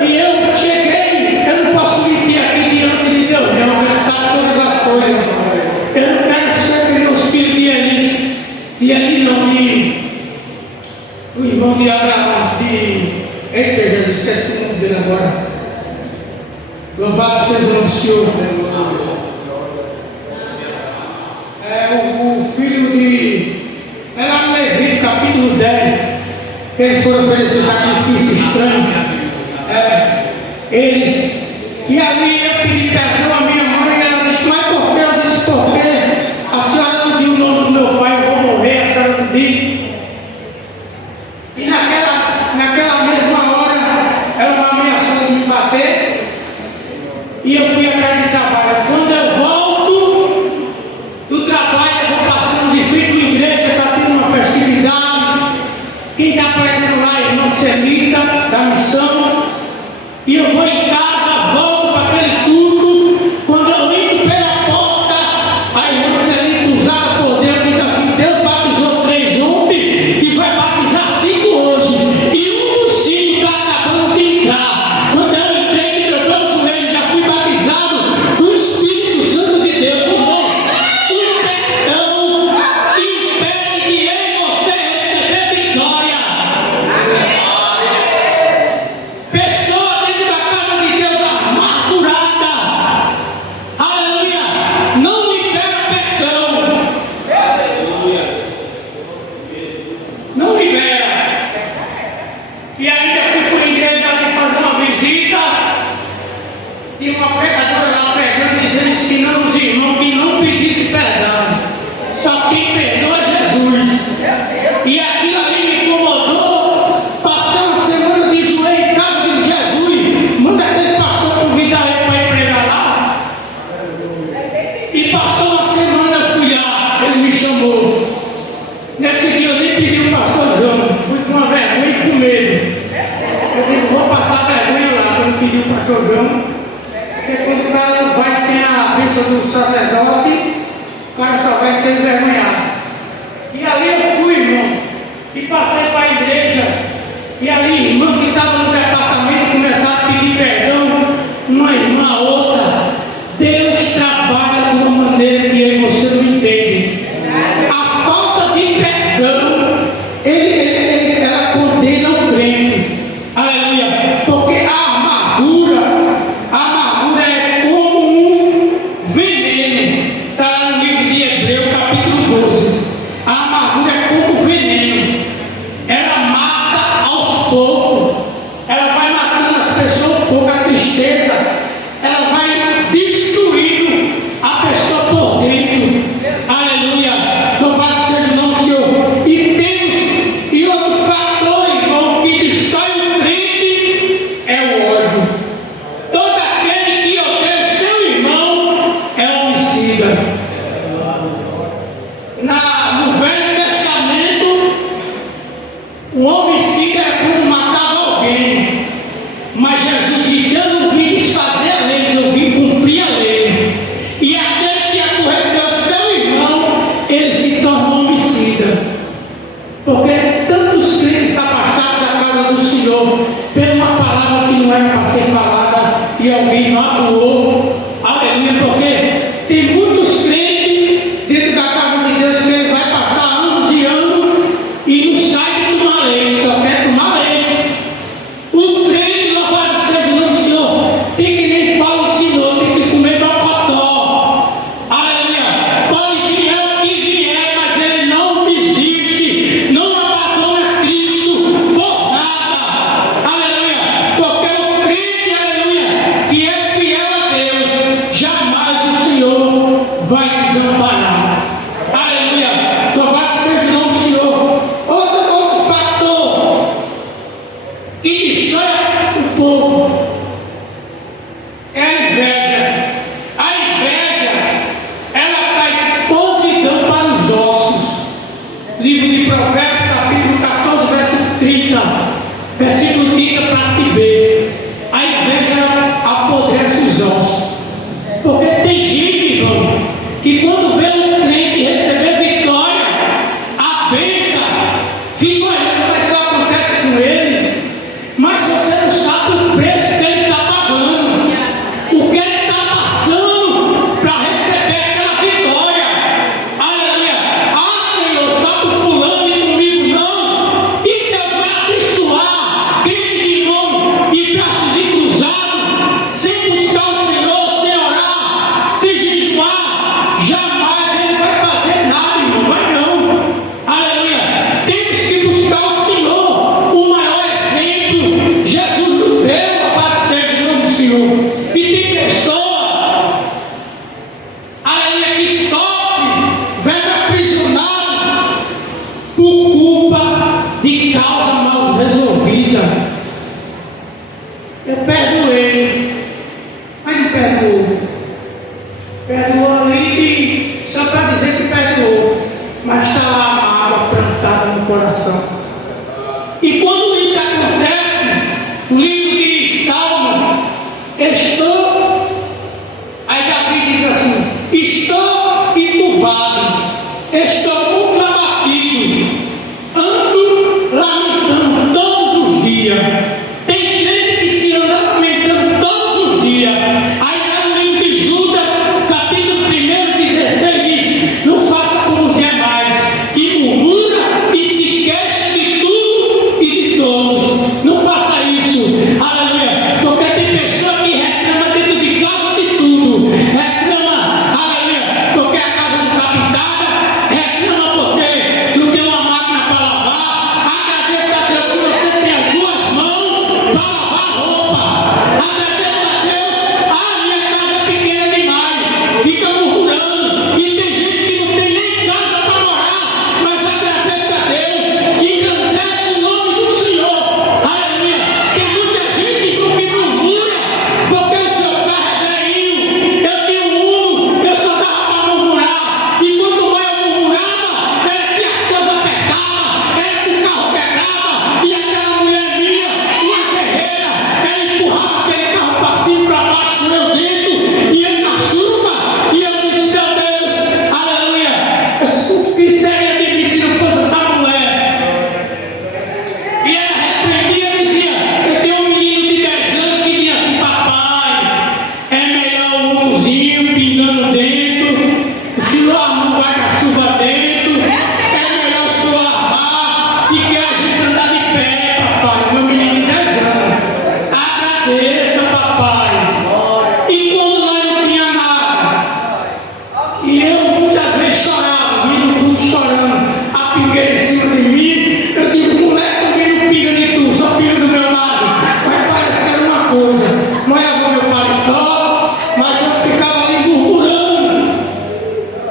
E eu cheguei, eu não posso mentir aqui diante de Deus, não, ele sabe todas as coisas. Eu não quero ser meus filhos de Eli. E ali não, o irmão de Abraão, eita, Jesus, esqueci o nome dele agora. Louvado seja o nome do Senhor. O filho de. É lá no Levítico, capítulo 10. Eles foram oferecer sacrifício estranho. Eles. E ali eu pedi perdão à minha mãe. E ela disse, mas por que? Eu disse, porque a senhora não deu o nome do meu pai, eu vou morrer, a senhora não deu. E naquela mesma hora, ela ameaçou de me bater. E eu fui atrás de trabalho. Quando eu volto do trabalho, eu vou passando de frente à igreja, está tendo uma festividade. Quem está pregando lá é a irmã Semita, da missão. E eu vou em casa, volto para aquele culto. Quando eu entro pela porta, a irmã Semita, usada por Deus, diz assim, Deus batizou 3 ontem e vai batizar 5 hoje. E um dos 5 está acabando de entrar. Quando eu entrei, que eu dou o joelho, já fui batizado do Espírito Santo de Deus. O perdão impede que eu e você receber vitória. Pessoa dentro da casa de Deus amargurada, aleluia, não libera perdão, não libera. E ainda fui para a igreja ali fazer uma visita e uma pregadora lá pregando, dizendo, ensinando os irmãos que não pedisse perdão, só quem perdoa é Jesus. E aquilo ali me incomodou. Passei uma semana de joelho em casa de Jesus, manda aquele pastor convidar ele para ir pregar lá. E passou uma semana, eu fui lá, ele me chamou. Nesse dia eu nem pedi o pastor João, fui com uma vergonha e com medo. Eu digo, vou passar vergonha lá, quando pedi o pastor João, porque quando o cara não vai sem a bênção do sacerdote, o cara só vai ser envergonhado. E ali eu fui, irmão, e passei para a igreja, e ali, irmão que estava no departamento, começaram a pedir perdão, uma irmã a outra. Deus trabalha de uma maneira que eu e você não entende. A falta de perdão, ela condena o crente. Aleluia. Porque a amargura é como um veneno. Está lá no livro de Hebreus, capítulo 12. A amargura é como veneno. Ela mata aos poucos. Livro de Provérbios, capítulo 14, versículo 30. Versículo 30, parte B. A inveja apodrece os ossos. Porque tem gente, irmão, que quando vê um crente receber vitória, a bênção, fica olhando, mas só acontece com ele. Mas você não sabe o preço que ele está pagando, o que ele está passando para receber aquela vitória. Aleluia! Ah, Senhor, só por fulano e comigo não. E Deus vai abençoar, crente de mão e braços de cruzado, sem buscar o Senhor, sem orar, sem jejuar, jamais ele vai fazer nada, irmão, vai não. Aleluia! Temos que buscar o Senhor, o maior exemplo. Jesus nos deu a paz seja o nome do Senhor. E tem pessoa, aleluia, que sofre, vai aprisionado por culpa de causa mal resolvida. Eu perdoei, mas não perdoou. Perdoou ali só para dizer que perdoou, mas está lá a água plantada no coração. E quando isso acontece, o livro de Salmo, estou, aí Davi diz assim: estou encurvado, estou muito abatido, ando lamentando todos os dias. Tem gente que se anda lamentando todos os dias. Aí está no livro de Judas, capítulo 1, 16, diz: não faça como os demais, que murmura e se queixa de tudo e de todos. Não faça isso, aleluia, porque tem pessoa que reclama dentro de casa de tudo. Reclama, aleluia, porque a casa não está pintada, reclama porque não tem uma máquina para lavar. Agradeça a Deus que você tem as duas mãos para lavar roupa. Agradeça a Deus, minha casa é pequena demais, fica murmurando. E tem gente que não tem nem casa para morar, mas agradeça a Deus e engrandece o nome do Senhor. Aleluia. Tem muita gente que murmura porque o seu carro é velhinho. Eu tenho um, eu só dava para murmurar. E quanto mais eu murmurava, era que as coisas apertavam, era que o carro quebrava. E aquela mulher minha, uma guerreira, ela empurrava aquele carro para cima e para baixo com eu dentro, e eu na chuva. E eu disse: meu Deus, aleluia, o que seria de mim se não fosse essa mulher? E ela repreendia e dizia: eu tenho um menino de 10 anos que diz assim: papai, é melhor um uruzinho pingando dentro, o senhor arruma o guarda-chuva dentro, é melhor o senhor armar e que a gente andar de pé, papai. Meu menino de 10 anos, agradeça, papai. E quando nós não tinha nada, e eu muitas vezes chorava, vindo tudo chorando, a pingueira em cima de mim, eu digo: moleque, também não pinga de tu, só pinga do meu lado. Mas parece que era uma coisa, não era meu paletó, mas eu ficava ali murmurando.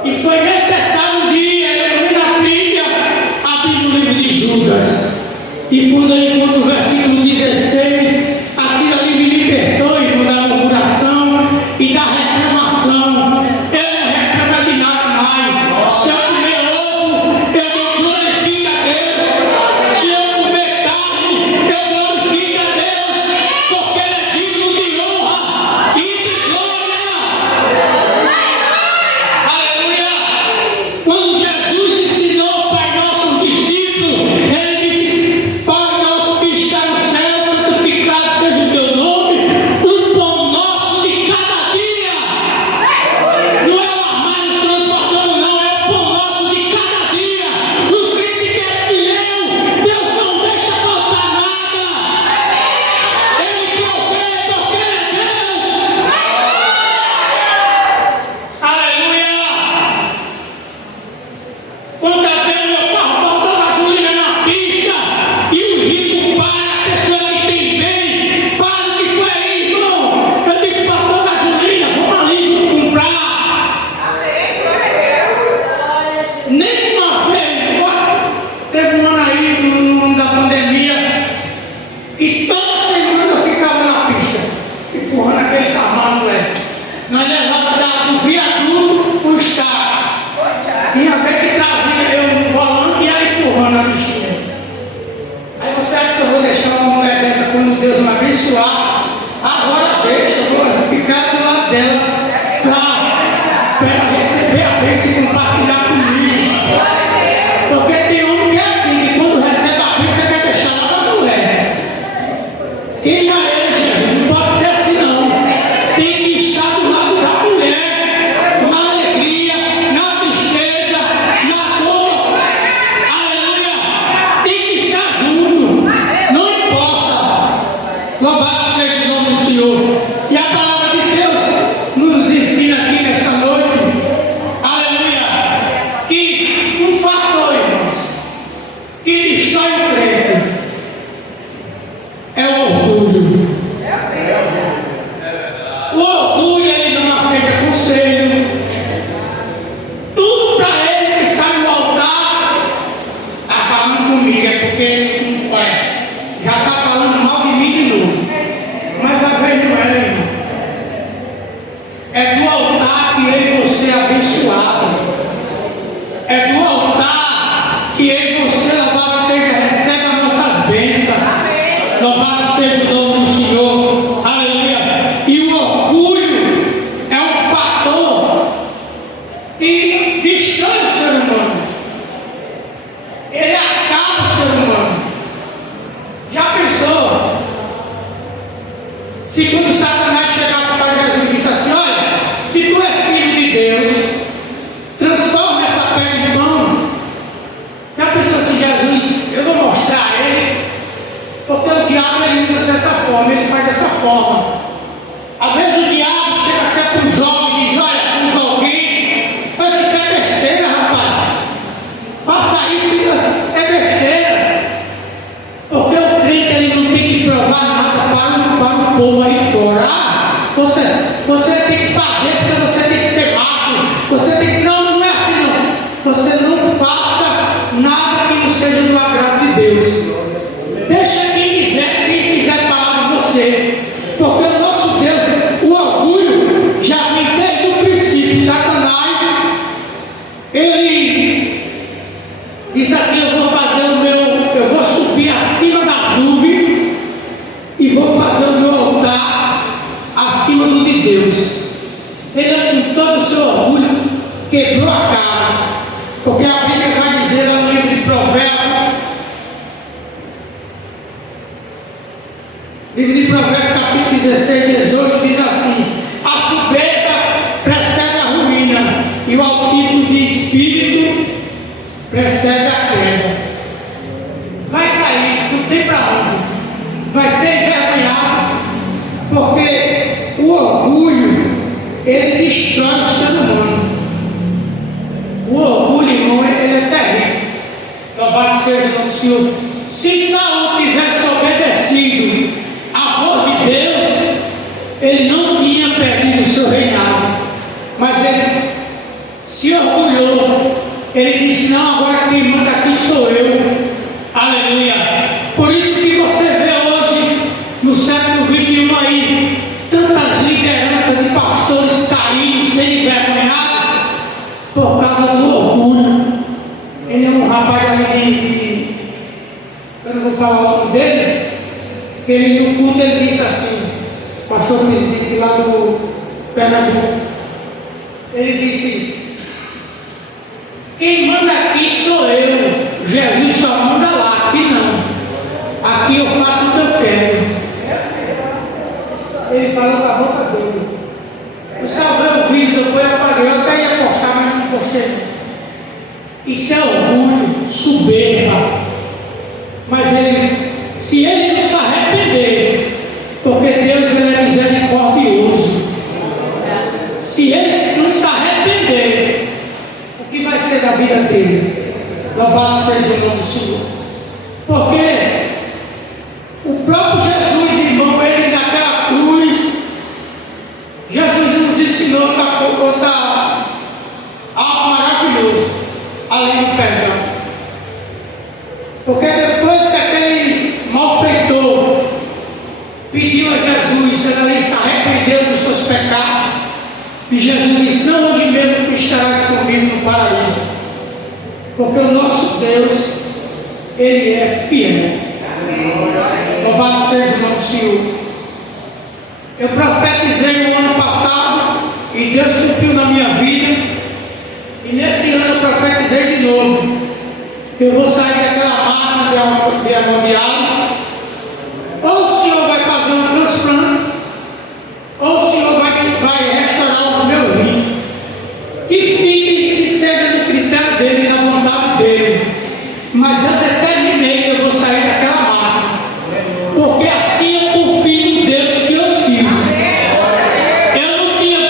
E foi necessário um dia, eu fui na Bíblia, abri o livro de Judas, e quando eu encontro o versículo 16, aquilo ali me libertou, irmão, da murmuração e da reclamação. Eu não reclamo de nada mais. Se eu comer ovo, eu não glorifico a Deus. Se eu comer carne, eu glorifico a Deus, porque Ele é digno de honra e de glória. Aleluia! Quando Jesus ensinou o Pai Nosso aos discípulos, Ele disse: Pai Nosso abençoar. Agora deixa, eu vou ficar do lado dela para ela receber a bênção e compartilhar comigo. Porque tem homem que é assim, que quando recebe a bênção quer deixar lá da mulher. Quem é ele, Jesus? Não pode ser assim não. Tem que estar do lado da mulher, na alegria, na tristeza, na dor. Aleluia! Tem que estar junto. Não importa. Louvado seja o nome do Senhor. E a palavra de Deus nos ensina aqui nesta noite, aleluia, que um fator, irmãos, que destrói o crente é o orgulho. O orgulho, ele não aceita conselho. Tudo para ele que sai no altar, está falando comigo, é porque já está falando mal de mim de novo. Mas a vez não é, irmão. É do altar que eu e você é abençoado. É do altar que eu e você, louvado seja, recebe as nossas bênçãos. Louvado seja o nome do Senhor. Aleluia. E o orgulho é um fator que destrói o ser humano. Ele acaba o ser humano. Já pensou? Se quando Satanás chegasse para Jesus e disse assim: olha, se tu és filho de Deus, transforma essa pedra em pão. Já pensou assim, Jesus, eu vou mostrar a ele, porque o diabo ele usa dessa forma, ele faz dessa forma. Às vezes o diabo chega até para um jovem e diz: olha, usa alguém, mas isso é besteira, rapaz. Faça isso, é besteira. Porque o crente ele não tem que provar nada para o povo aí fora. Ah, você tem que fazer porque você tem que ser macho. Você tem que. Não é assim não. Você não faça nada que não seja do agrado de Deus. Deixa quem quiser falar de você. Porque o nosso Deus, o orgulho, já vem desde o princípio. Satanás, ele diz assim: eu vou fazer eu vou subir acima da nuvem e vou fazer o meu altar acima do de Deus. Ele, com todo o seu orgulho, quebrou a cara. Porque a Bíblia vai dizer lá no livro de Provérbios, capítulo 16, 18, diz assim: a soberba precede a ruína, e o altismo de espírito precede a queda. Vai cair, não tem para onde. Vai ser envergonhado, porque o orgulho, ele destrói o ser humano. O orgulho, irmão, ele é terrível. Louvado seja o nome do Senhor. Se Saul tivesse obedecido a voz de Deus, ele não tinha perdido o seu reinado. Mas ele se orgulhou. Ele disse: não, agora quem manda aqui sou eu. Aleluia. Por isso que você vê hoje, no século XXI aí, tantas lideranças de pastores caindo, sem envergonhados, por causa do orgulho. Ele é um rapaz ali eu não vou falar o nome dele, que ele no culto ele disse assim, pastor presidente lá do Pernambuco, ele disse: quem manda aqui sou eu, Jesus só manda lá, aqui não, aqui eu faço o que eu quero. Ele falou com a boca dele. Eu salvei o vídeo, depois eu apaguei, eu até ia postar, mas não postei. Isso é orgulho, soberba. Mas ele, se ele não se arrepender, porque Deus ele é misericordioso, se ele não se arrepender, o que vai ser da vida dele? Louvado seja o nome do Senhor. Porque o próprio Jesus, irmão, ele naquela cruz, Jesus nos ensinou algo maravilhoso, além do perdão. Porque depois que aquele malfeitor pediu a Jesus, ele se arrependeu dos seus pecados, e Jesus disse: não, hoje mesmo tu estarás comigo no paraíso. Porque o nosso Deus, ele é fiel. Louvado seja o nome do Senhor. Eu profetizei no ano passado e Deus cumpriu na minha vida. E nesse ano eu profetizei de novo. Eu vou sair daquela máquina de hemodiálise. Ou o Senhor vai fazer um transplante, ou o Senhor vai restaurar os meus rins. Que fique, que seja no critério dele, na vontade dele. Mas eu determinei que eu vou sair daquela máquina. Porque assim eu confio no Deus que eu sirvo. Eu não tinha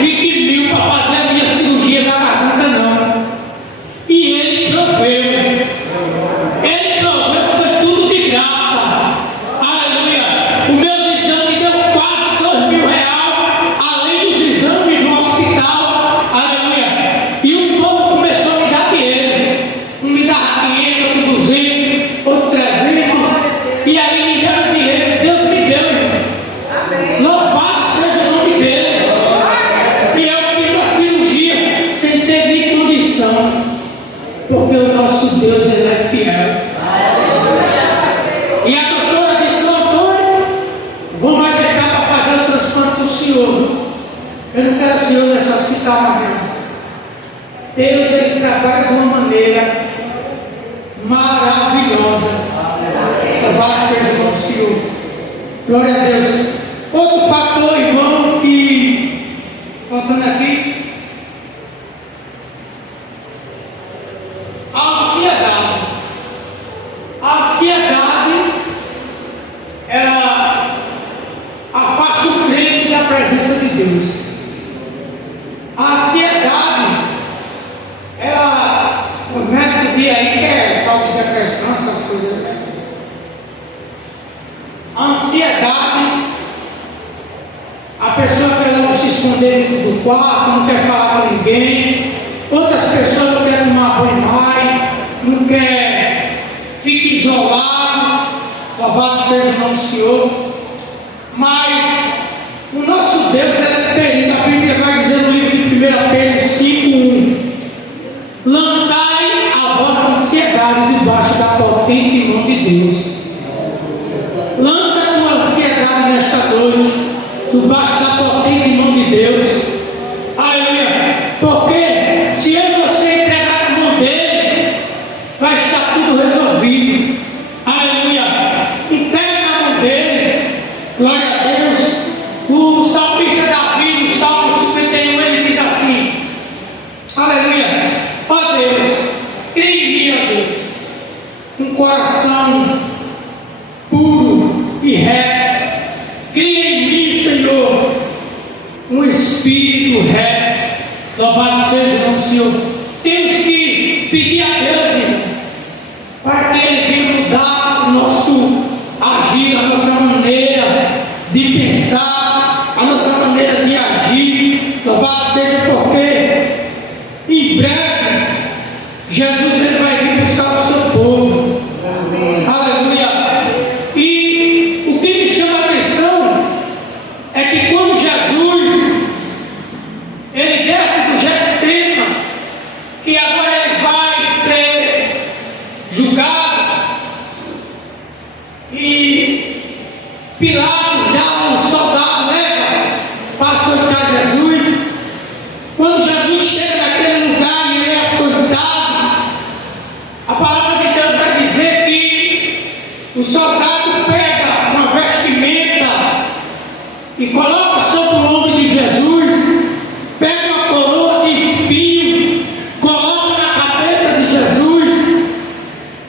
20 mil para fazer a minha cirurgia na garganta, não. E ele proveu. Ele proveu, foi tudo de graça. Aleluia. O meu exame deu quase R$2.000, além dos exames no hospital. Aleluia. E o povo começou a me dar dinheiro. Um me dava 500, outro 200, outro 300. E aí me deram dinheiro. Deus me deu, irmão. Louvado seja o nome dele. E eu fiz a cirurgia sem ter nem condição. Porque o nosso Deus, ele é fiel. E a doutora disse: Antônio, vou mais chegar para fazer o transplante do senhor. Eu não quero o senhor nesse hospital, não. Deus, ele trabalha de uma maneira maravilhosa. Louvado seja o nome do Senhor. Glória a Deus. Outro fator, irmão, que faltando aqui, a ansiedade. A ansiedade, ela afasta o crente da presença de Deus. A ansiedade, ela, o médico diz aí que é falta de depressão, essas coisas, né? A ansiedade, a pessoa quer não se esconder dentro do quarto, não quer falar com ninguém. Outras pessoas não querem tomar banho mais, não quer, fica isolado. Louvado seja o nome do Senhor. Mas o nosso Deus é terrível. A Bíblia vai dizer no livro de 1 Pedro 5:1: lançai a vossa ansiedade debaixo da potente mão de Deus. Lança a tua ansiedade nesta noite debaixo da potente mão de Deus. Aleluia. Porque se eu e você entregar na mão dele, vai estar tudo resolvido. Aleluia. Entrega na mão dele. Glória a Deus. O salmista Davi, no Salmo 51, ele diz assim: aleluia. Ó Deus, crie em mim, ó Deus, um coração puro e reto. Cria em mim, Senhor, um espírito reto. Louvado seja o nome do Senhor. Temos que pedir a Deus, irmão, para que Ele venha mudar o nosso agir, a nossa maneira de pensar, a nossa maneira de agir. Louvado seja, porque em breve Jesus ele vai vir buscar o seu povo. Aleluia. E o que me chama a atenção é que quando Jesus ele desce do Getsemane, que agora ele vai ser julgado, e Pilatos dá um soldado, leva para açoitar Jesus. Quando Jesus chega naquele lugar e ele é açoitado, a palavra de Deus vai dizer que o soldado pega uma vestimenta e coloca sobre o ombro de Jesus, pega uma coroa de espinho, coloca na cabeça de Jesus,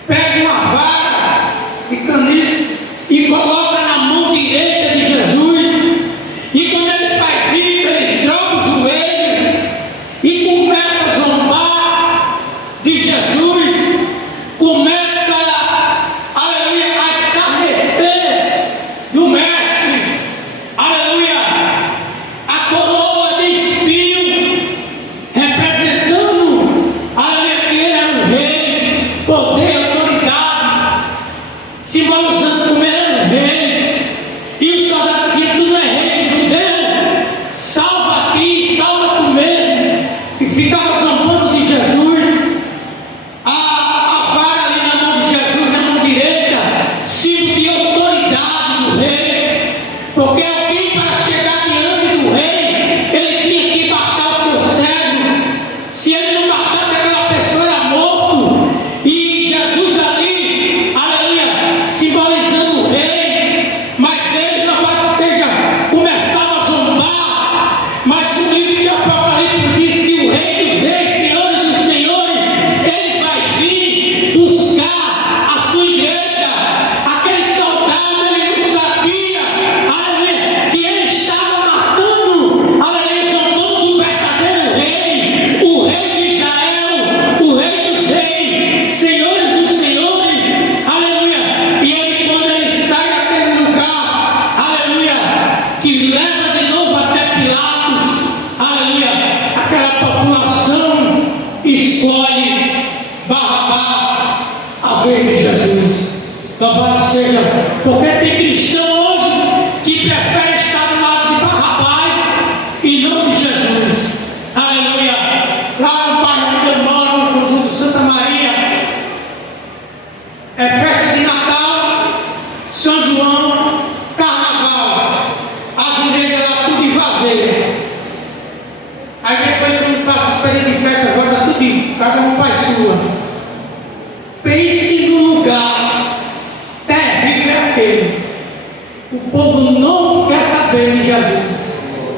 pega uma vara de caniço e coloca na mão direita de Jesus. E quando ele faz isso, ele dobra o joelho e começa a zombar de Jesus, começa, aleluia, a escarnecer do mestre, aleluia, a coroa de espinho, representando, aleluia, que ele era um rei, poder e autoridade, simbolizando como ele era um rei. E o soldado dizia: tu não é rei judeu, salva aqui, salva tu mesmo. E ficava zombando de Jesus. A vara ali na mão de Jesus, na mão direita, símbolo de autoridade do rei, porque alguém Jesus ali, aleluia, simbolizando o rei, mas ele não pode seja começava a zombar, mas o livro de Apocalipse diz que o rei dos reis, senhores dos senhores, ele vai vir buscar a sua igreja. Aquele soldado, ele não sabia, aleluia, que ele estava matando, aleluia, soldando o verdadeiro rei, o rei de Israel, o rei dos reis, senhores dos senhores, aleluia. E ele, quando ele sai daquele lugar, aleluia, que leva de novo até Pilatos, aleluia, aquela população escolhe Barrabás a vez de Jesus. Louvado seja, porque tem cristão hoje que prefere estar do lado de Barrabás e não de Jesus. Aleluia. Lá no bairro onde eu moro, no conjunto Santa Maria, é festa de Natal, São João, Carnaval. As igrejas lá tudo vazia. Aí depois quando passa os períodos de festa, volta tudo, cada um faz sua. Pense no lugar terrível é aquele. O povo não quer saber de Jesus.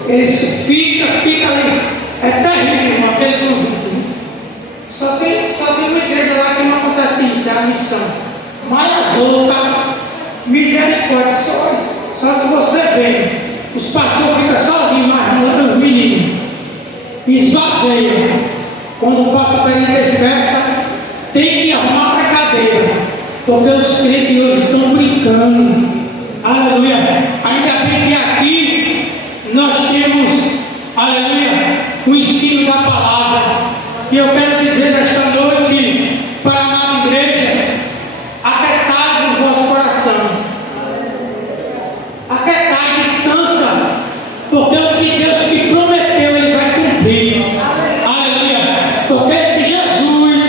Eles fica ali. É terrível aquele conjunto. Só tem uma igreja lá que não acontece isso, é a missão. Mas as outras, misericórdia, só se você ver. Os pastores ficam sozinhos, mas os meninos esvazeiam. Quando passa o período de festa, tem que arrumar para cadeira, porque os crentes hoje estão brincando. Aleluia. Ainda bem que aqui nós temos, aleluia, o ensino da palavra. E eu quero dizer nesta noite para a amada igreja: aquietai o vosso coração, aquietai, descansa, porque o que Deus te prometeu, Ele vai cumprir. Aleluia. Porque esse Jesus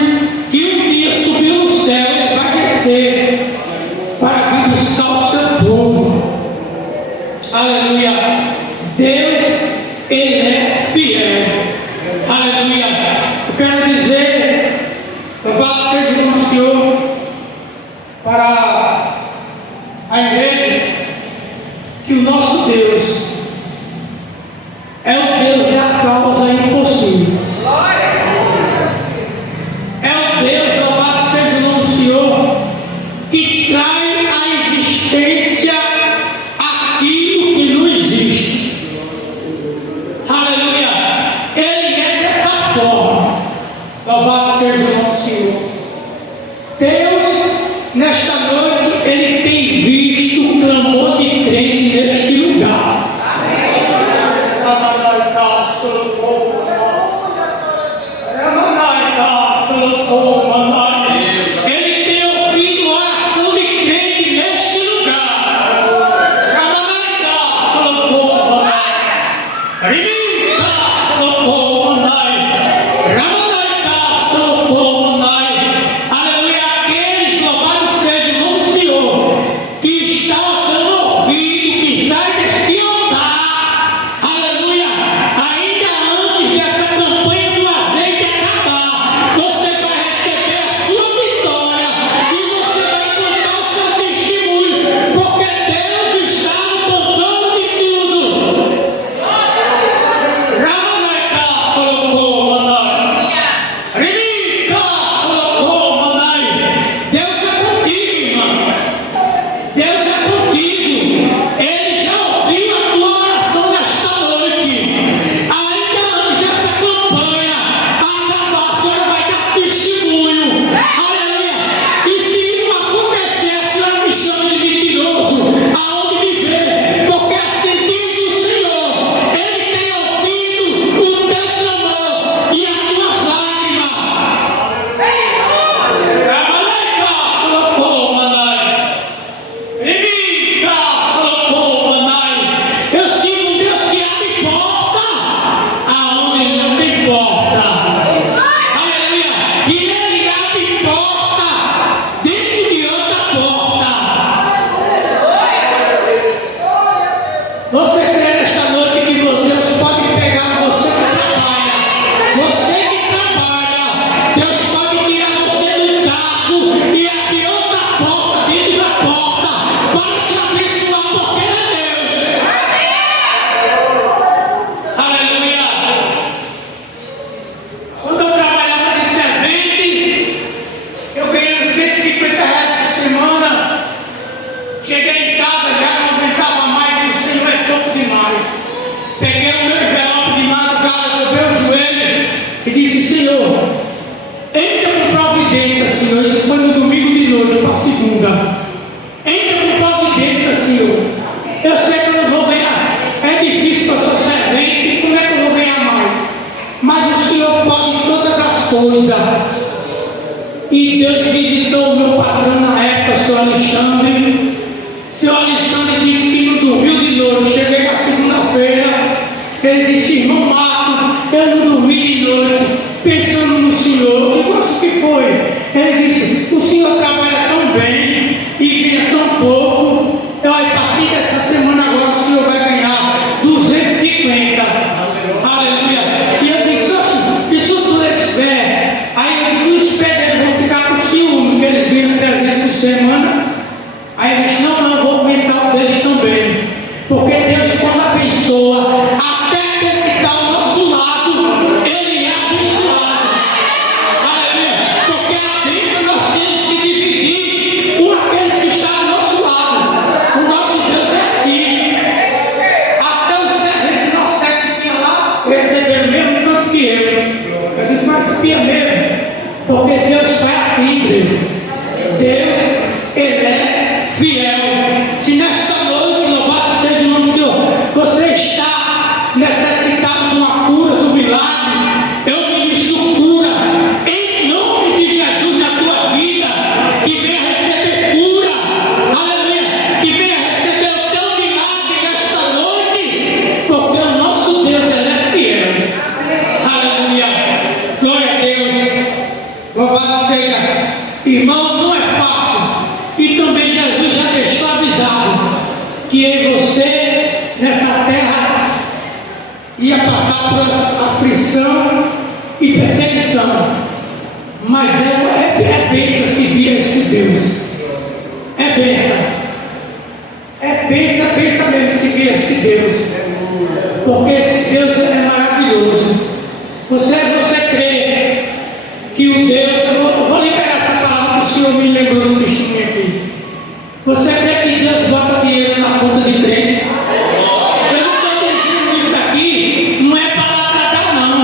que um dia subiu no céu, Ele vai descer para vir buscar o seu povo. Aleluia. Deus, Ele é fiel. Aleluia. Eu quero dizer, louvado seja o nosso Senhor, para a igreja, que o nosso Deus é o Deus da causa impossível. É o Deus, louvado seja o nome do Senhor, que traz à existência aquilo que não existe. Aleluia. Ele é dessa forma. Louvado seja o nome do Senhor. Deus, nesta noite, Ele tem visto o clamor de crente neste lugar. Ele tem ouvido oração de crente neste lugar. Aleluia, aqueles, louvado seja o nome do Alexandre. Seu Alexandre disse que não dormiu de noite. Cheguei na segunda-feira, ele disse: irmão Marco, eu não dormi de noite, pensando no senhor. Eu gosto o que foi. Ele disse: o senhor trabalha tão bem e ganha tão pouco. Eu, a partir dessa semana agora o senhor vai ganhar 250. Aleluia. E eu disse: isso tudo eles vêm. Aí eu digo: os pedreiros vão ficar com ciúme, porque eles ganham 300 por semana. Aí ele disse: não, eu vou aumentar o deles também. Porque Deus, quando abençoa, até aquele que está ao nosso lado, ele é abençoado. Aleluia. Porque a bênção nós temos que dividir com aqueles que estão ao nosso lado. O nosso Deus é assim. Até os serventes nossos que tinha lá receberam mesmo tanto que eu. Eu digo: mas pia mesmo. Porque Deus faz assim, igreja. Deus, ele é fiel. Se nesta noite, louvado seja o nome do Senhor, você está necessitado de uma cura, do milagre, eu ministro cura em nome de Jesus na tua vida. Que venha receber cura, aleluia, que venha receber o teu milagre nesta noite, porque o nosso Deus, ele é fiel. Aleluia, glória a Deus, louvado seja. Irmão, não é fácil, e também Jesus já deixou avisado que em você, nessa terra, ia passar por aflição e perseguição, mas é bênção seguir este Deus, é bênção mesmo seguir este Deus, porque esse Deus é maravilhoso. Você crê que o Deus, eu vou liberar essa palavra que o Senhor me lembrou no testemunho aqui. Você crê que Deus bota dinheiro na conta de crente? Eu não estou dizendo isso aqui, não é para agradar, não.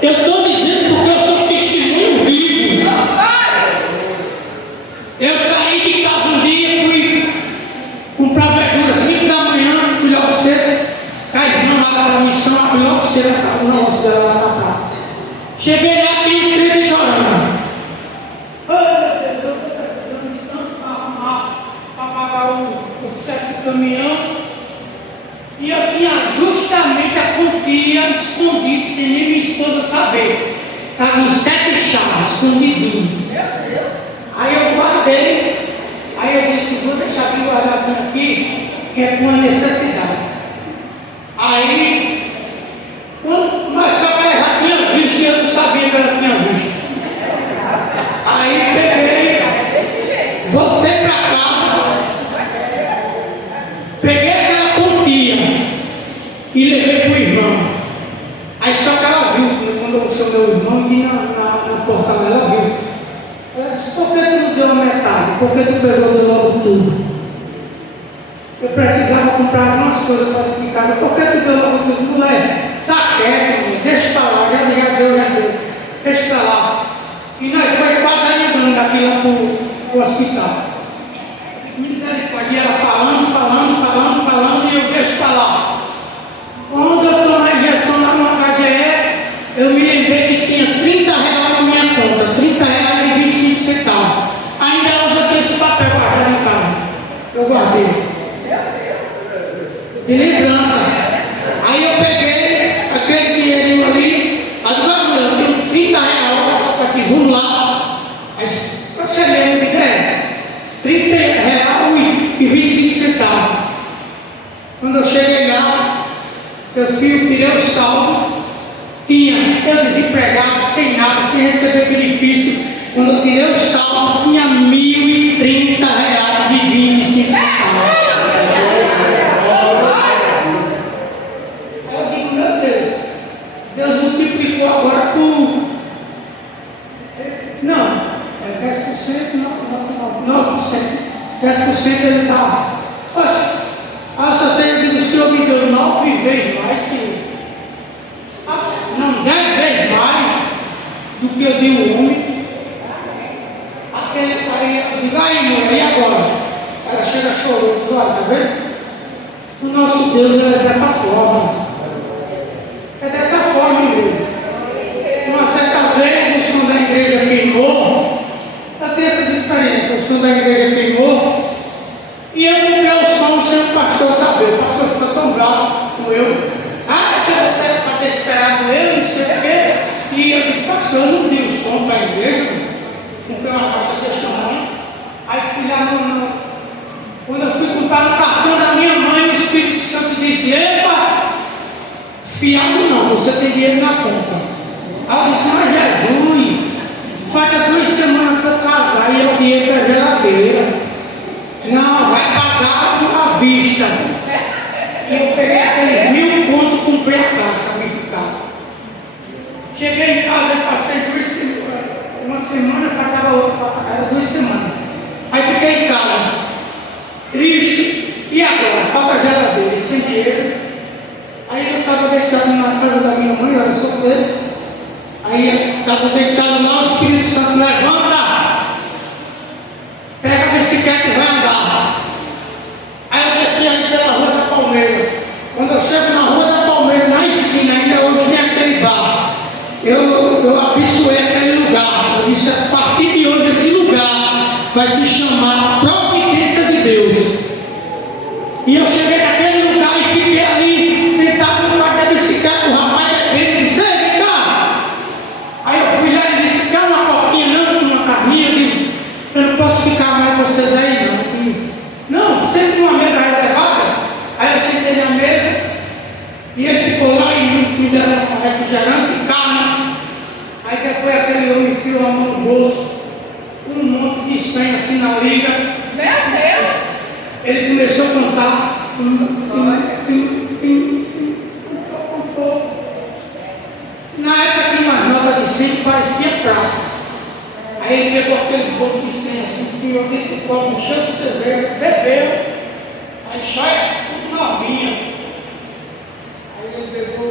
Eu estou dizendo porque eu sou testemunho vivo. Eu saí de casa um dia, fui comprar verdura 5 da manhã, fui logo cedo. A irmã lá da missão abriu logo cedo o negócio dela lá na casa. Cheguei lá, tem um crente chorando. Oh, meu Deus, eu estou precisando de tanto para arrumar, para pagar o certo do caminhão. E eu tinha justamente a quantia escondida, sem nem minha esposa saber. Estava uns 7 chaves, escondidinho. Aí eu guardei. Aí eu disse: vou deixar aqui guardadinho aqui, que é com a necessidade. Aí, mas só que ela já tinha visto e eu não sabia que ela tinha visto. Aí peguei, voltei para casa, peguei aquela quantia e levei para o irmão. Aí só que ela viu, quando eu chamei o irmão, e na porta ela viu. Ela disse: por que tu não deu a metade? Por que tu pegou logo tudo? Eu precisava comprar algumas coisas para dentro de casa. Por que tu deu logo tudo? Mulher, saquete, deixa para lá, já deu. Deixa para lá. E nós foi quase andando daqui lá para o hospital. Misericórdia, ela falando, e eu deixo para lá. Quando eu estou na injeção lá no HGE, eu me lembrei que tinha R$30 na minha conta, R$30,25. Ainda hoje eu tenho esse papel guardado em casa. Eu guardei. De lembrança. Aí eu peguei aquele dinheirinho ali, agora eu tenho R$30 para aqui, vamos lá. Aí você mesmo me der R$30,25. Quando eu cheguei lá, eu tirei o saldo, eu desempregado, sem nada, sem receber benefício. Quando eu tirei o saldo, tinha R$1.030,25. Deus multiplicou agora por... Não, é 10%, não, 9%. 10% ele está... Poxa, o Senhor me deu 9 vezes mais, Senhor. Não, 10 vezes mais do que eu dei o homem. Aí eu digo: aí, mulher, e agora? Ela chega chorando, olha, tá vendo? O nosso Deus é dessa forma. É dessa forma, igreja. Uma certa vez, o som da igreja queimou. Eu tenho essas experiências. o som da igreja queimou. E eu comprei o som sem o pastor saber. O pastor ficou tão bravo com eu. Ah, que você pode ter esperado eu, não sei o quê. E eu disse, pastor, eu não dei o som para a igreja. Comprei uma caixa desse tamanho. Aí fui lá quando eu fui comprar o cartão da minha mãe, o Espírito Santo disse, epa, fiado não, você tem dinheiro na conta. Aí eu disse, mas Jesus, falta 2 semanas para eu casar e eu dinheiro da geladeira. Não, vai pagar à vista. E eu peguei aqueles 1000 contos e comprei a caixa, me ficar. Cheguei em casa e passei uma semana, faltava outra, era 2 semanas. Aí fiquei em casa, triste. E agora? Falta geladeira, sem dinheiro. Aí eu estava deitado na casa da minha mãe, eu era solteiro. Aí eu estava deitado lá, o Espírito Santo levanta, pega a bicicleta e vai andar. Aí eu desci ali pela Rua da Palmeira. Quando eu chego na Rua da Palmeira, na esquina, ainda hoje tem aquele bar. Eu abençoei aquele lugar. Eu disse, a partir de hoje esse lugar vai se chamar Providência de Deus. E eu cheguei naquele lugar e fiquei ali, sentado no par da bicicleta, o rapaz bebendo e disse, ei, vem cá. Aí eu fui lá e disse, quer uma coquinha não, uma carninha? Eu disse, eu não posso ficar mais com vocês aí não. Não, sempre uma mesa reservada. Aí eu sentei na mesa e ele ficou lá e me deram um refrigerante e carne. Aí depois aquele homem enfiou a mão no bolso, um monte de senha assim na liga. Meu Deus! Ele começou a cantar. Na época tinha uma nota de 100 que parecia praça. Aí ele pegou aquele pouco de senha assim, enfiou dentro do copo, cheio de cerveja, bebeu. Aí só é tudo novinha. Aí ele pegou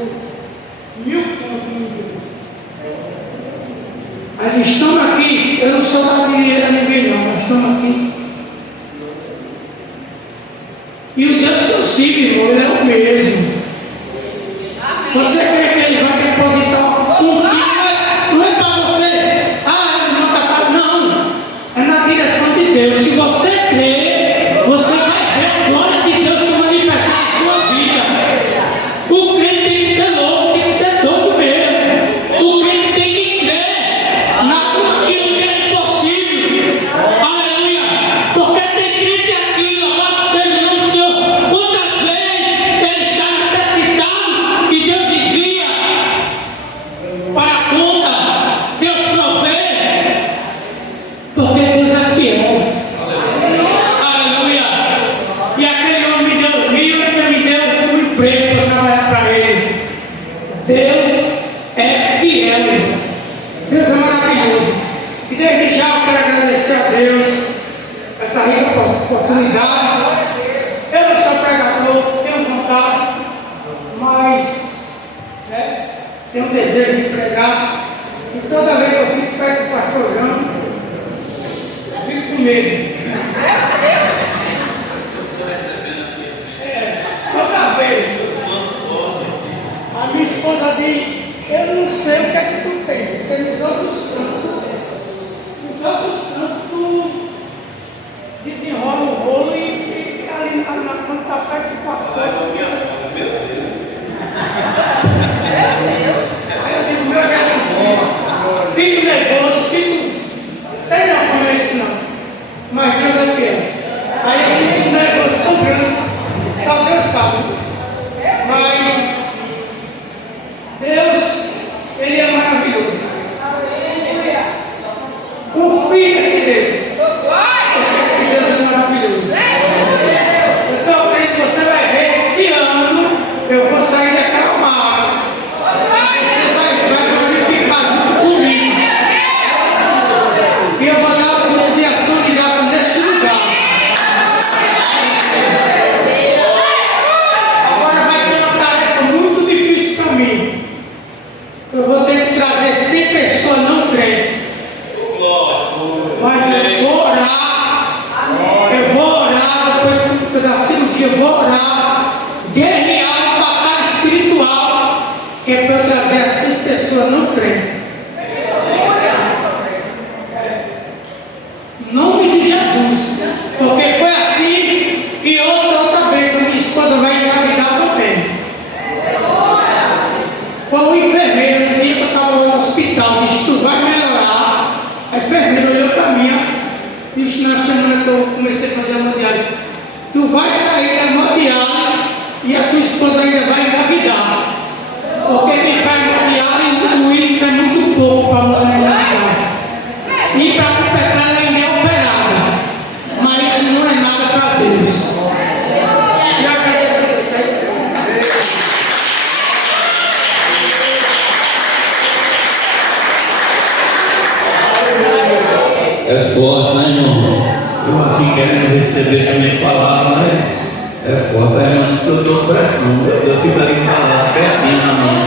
1000 contos. Aí eles estão aqui, eu não sou dar dinheiro a ninguém não, nós estamos aqui. E o Deus que eu sigo, irmão, ele é o mesmo. Você crê que ele vai depositar um dia? Não é para você, irmão, está falando, não. É na direção de Deus. Se você crê, você vai ver a glória de Deus se manifestar na sua vida. O crente tem que ser louco, tem que ser doido mesmo. O crente tem que crer naquilo que é impossível. Aleluia. Porque tem crente aqui, louvado seja o nome do Senhor. Quantas vezes ele está necessitado e Deus envia para a conta, Deus provê, porque Deus é fiel. Aleluia. E aquele homem me deu 1000 e ainda me deu um emprego para trabalhar para ele. Deus é fiel. Deus é maravilhoso. E desde já eu quero agradecer a Deus essa rica oportunidade. Eu não sou pregador, tenho vontade, mas tenho desejo de pregar. E toda vez que eu fico perto do pastor João, eu fico com medo. Toda vez. A minha esposa diz, eu não sei o que é que tu tem, porque nos outros cantos tu desenrola o rolo e ali quando está perto do pastor. Aí eu digo, meu Deus, fico nervoso, sei não como é isso não, mas Deus é fiel. Aí eu fico nervoso tão grande, só Deus sabe. Mas Deus, Ele é maravilhoso. Confie nesse Deus. Esse Deus é maravilhoso. Então, você vai ver, esse ano eu vou sair daquela marca. Você vai verificar junto comigo. E eu vou dar uma de ação de graça neste lugar. Agora vai ter uma tarefa muito difícil para mim. Eu vou ter que trazer 100 pessoas não crentes. Mas eu vou orar depois da cirurgia, eu vou orar, guerrear uma batalha espiritual, que é para eu trazer essas pessoas não crentes. Não nome de Jesus. Porque foi assim e outra vez a minha esposa vai engravidar também. Quando o enfermeiro, no dia que eu estava no hospital, disse: tu vai melhorar. A enfermeira olhou para mim, disse: na semana que eu comecei a fazer a hemodiálise, tu vai sair da hemodiálise e a tua esposa ainda vai engravidar. Porque quem faz hemodiálise, isso é muito pouco para a mulher engravidar. E para completar, ela ainda é operada. Mas isso não é nada para Deus. E eu agradeço a você. É forte, né, irmão? Eu aqui querendo receber a minha palavra, né? É forte, irmão. Diz que eu estou com pressão. Eu fico ali calado, pertinho na mão.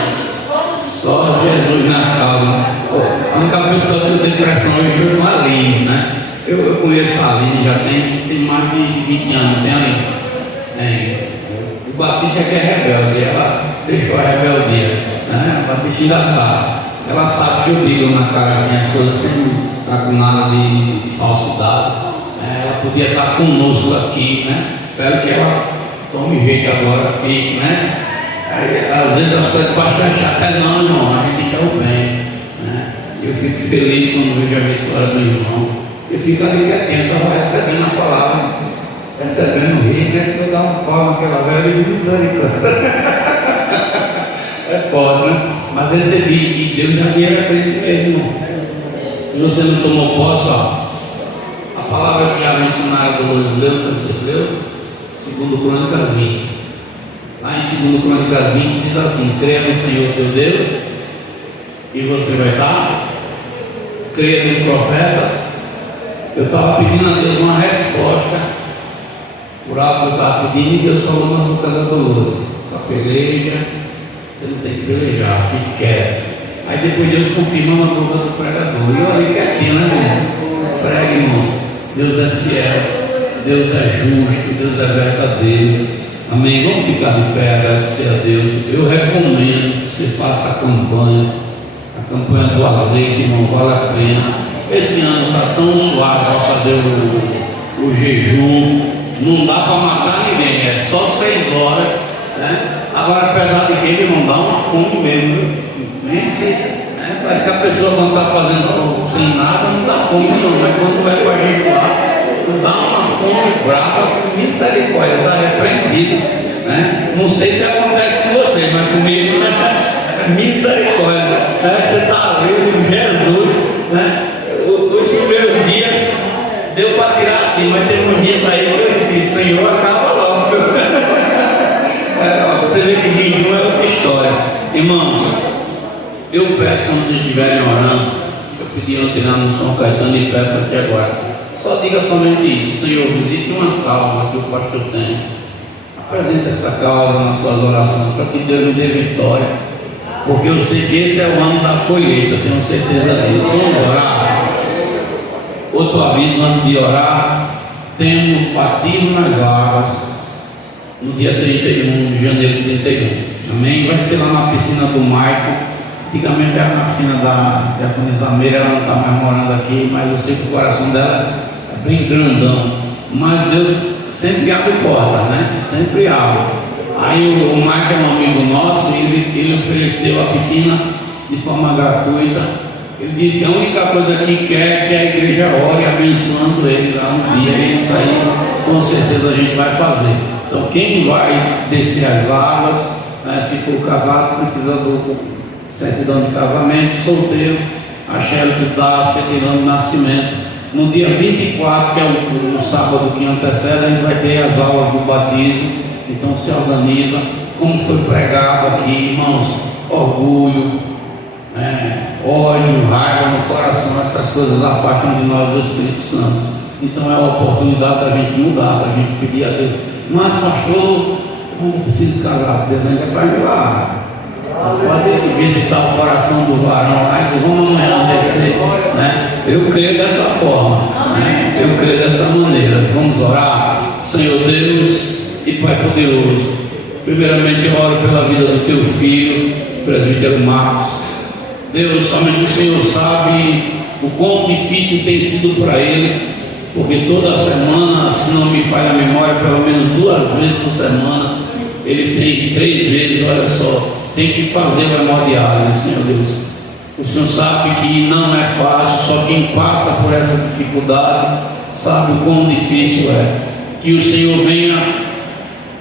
Só Jesus na calma. A única pessoa que eu tenho pressão hoje foi uma Aline, né? Eu conheço a Aline, já tem mais de 20 anos, tem ali. O Batista que é rebelde, ela deixou a rebeldia, né? O Batista ainda está. Ela sabe que eu digo na cara assim, as coisas sem estar com nada de falsidade. Ela podia estar conosco aqui, né? Espero que ela tome jeito agora, fique, né? Aí, às vezes as coisas podem achar até não, irmão, a gente quer o bem, né? Eu fico feliz quando vejo a vitória do irmão. Eu fico ali quietinho, eu estava recebendo a palavra, recebendo o rei, né? Se eu dar um pau naquela velha, misericórdia. É foda, né? Mas recebi e Deus já me acredita mesmo, irmão. Se você não tomou posse, ó, a palavra que já mencionaram do Leu, você leu? 2 Crônicas 20. Lá em 2 Crônicas 20 diz assim: creia no Senhor teu Deus e você vai estar. Creia nos profetas. Eu estava pedindo a Deus uma resposta por algo que eu estava pedindo, e Deus falou na boca da Dolores: essa peleja, você não tem que pelejar, fique quieto. Aí depois Deus confirma na boca do pregador. E eu ali quietinho, né, irmão? Pregue, irmão. Deus é fiel, Deus é justo, Deus é verdadeiro. Amém? Vamos ficar de pé, agradecer a Deus. Eu recomendo que você faça a campanha do azeite, irmão, vale a pena. Esse ano está tão suave para fazer o jejum, não dá para matar ninguém, é só 6 horas, né? Agora, apesar de que não dá uma fome mesmo, nem se, né? Parece que a pessoa quando está fazendo sem nada não dá fome não, mas quando é para jejuar, dá uma fome brava, com misericórdia, está repreendido, né? Não sei se acontece com você, mas comigo, né? Misericórdia, né? Você está ali com Jesus, né? Os primeiros dias deu para tirar assim, mas teve um dia aí que eu disse: Senhor, acaba logo. Você vê que jejum é outra história. Irmãos, eu peço quando vocês estiverem orando, eu pedi ontem lá no São Caetano e peço aqui agora, só diga somente isso: Senhor, visite uma causa que o pastor tem, apresente essa causa nas suas orações, para que Deus me dê vitória, porque eu sei que esse é o ano da colheita, tenho certeza disso. Vamos orar. Outro aviso antes de orar: temos batismo nas águas no dia 31 de janeiro de 31. Amém? Vai ser lá na piscina do Maico. Antigamente era na piscina da Diaconisa, ela não está mais morando aqui, mas eu sei que o coração dela é bem grandão. Mas Deus sempre abre porta, né? Sempre abre. Aí o Maico é um amigo nosso e ele ofereceu a piscina de forma gratuita. Ele disse que a única coisa que quer é que a igreja ore abençoando ele lá um dia. E isso aí, com certeza, a gente vai fazer. Então, quem vai descer as águas, né, se for casado, precisa do certidão de casamento, solteiro, a Shelly dá certidão de nascimento. No dia 24, que é o sábado que antecede, a gente vai ter as aulas do batismo. Então, se organiza, como foi pregado aqui, irmãos: orgulho, ódio, raiva no coração, essas coisas afastam de nós do Espírito Santo. Então é a oportunidade da gente mudar, da gente pedir a Deus: mas pastor, eu não preciso casar, Deus ainda vai me lá. Pode visitar o coração do varão, mas vamos amanhã descer, né? Eu creio dessa forma, né? Eu creio dessa maneira. Vamos orar. Senhor Deus e Pai poderoso, primeiramente eu oro pela vida do teu filho, o presbítero Marcos. Deus, somente o Senhor sabe o quão difícil tem sido para ele porque toda semana, se não me falha a memória, pelo menos 2 vezes por semana, ele tem 3 vezes, olha só, tem que fazer o hemodiálise, Senhor Deus. O Senhor sabe que não é fácil, só quem passa por essa dificuldade sabe o quão difícil é. Que o Senhor venha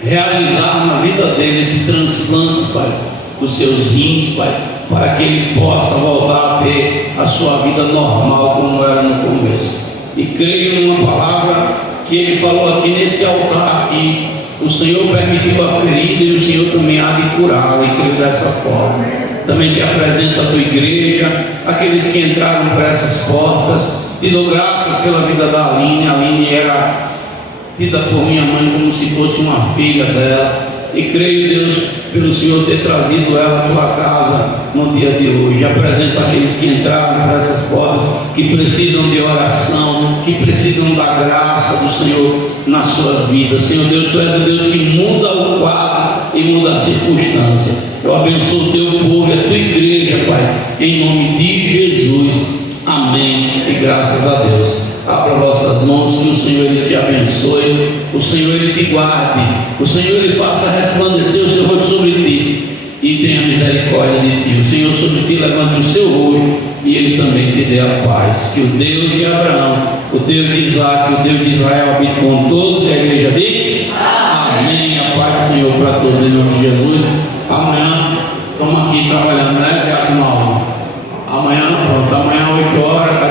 realizar na vida dele esse transplante, Pai, dos seus rins, Pai, para que ele possa voltar a ter a sua vida normal como era no começo. E creio numa palavra que ele falou aqui nesse altar, que o Senhor permitiu a ferida e o Senhor também há de curá-la, e creio dessa forma. Também te apresento a tua igreja, aqueles que entraram por essas portas, te dou graças pela vida da Aline. A Aline era tida por minha mãe como se fosse uma filha dela, e creio, Deus, pelo Senhor ter trazido ela à tua casa no dia de hoje. Apresento aqueles que entraram por essas portas, que precisam de oração, que precisam da graça do Senhor nas suas vidas. Senhor Deus, tu és o Deus que muda o quadro e muda a circunstância. Eu abençoo o teu povo e a tua igreja, Pai, em nome de Jesus. Amém e graças a Deus. Abra vossas mãos, que o Senhor ele te abençoe, o Senhor ele te guarde, o Senhor ele faça resplandecer o seu rosto sobre ti e tenha misericórdia de ti. O Senhor sobre ti levante o seu rosto e ele também te dê a paz. Que o Deus de Abraão, o Deus de Isaac, o Deus de Israel habite com todos, e a igreja diz amém. A paz do Senhor para todos em nome de Jesus. Amanhã estamos aqui trabalhando, né? Amanhã, pronto, amanhã 8 horas.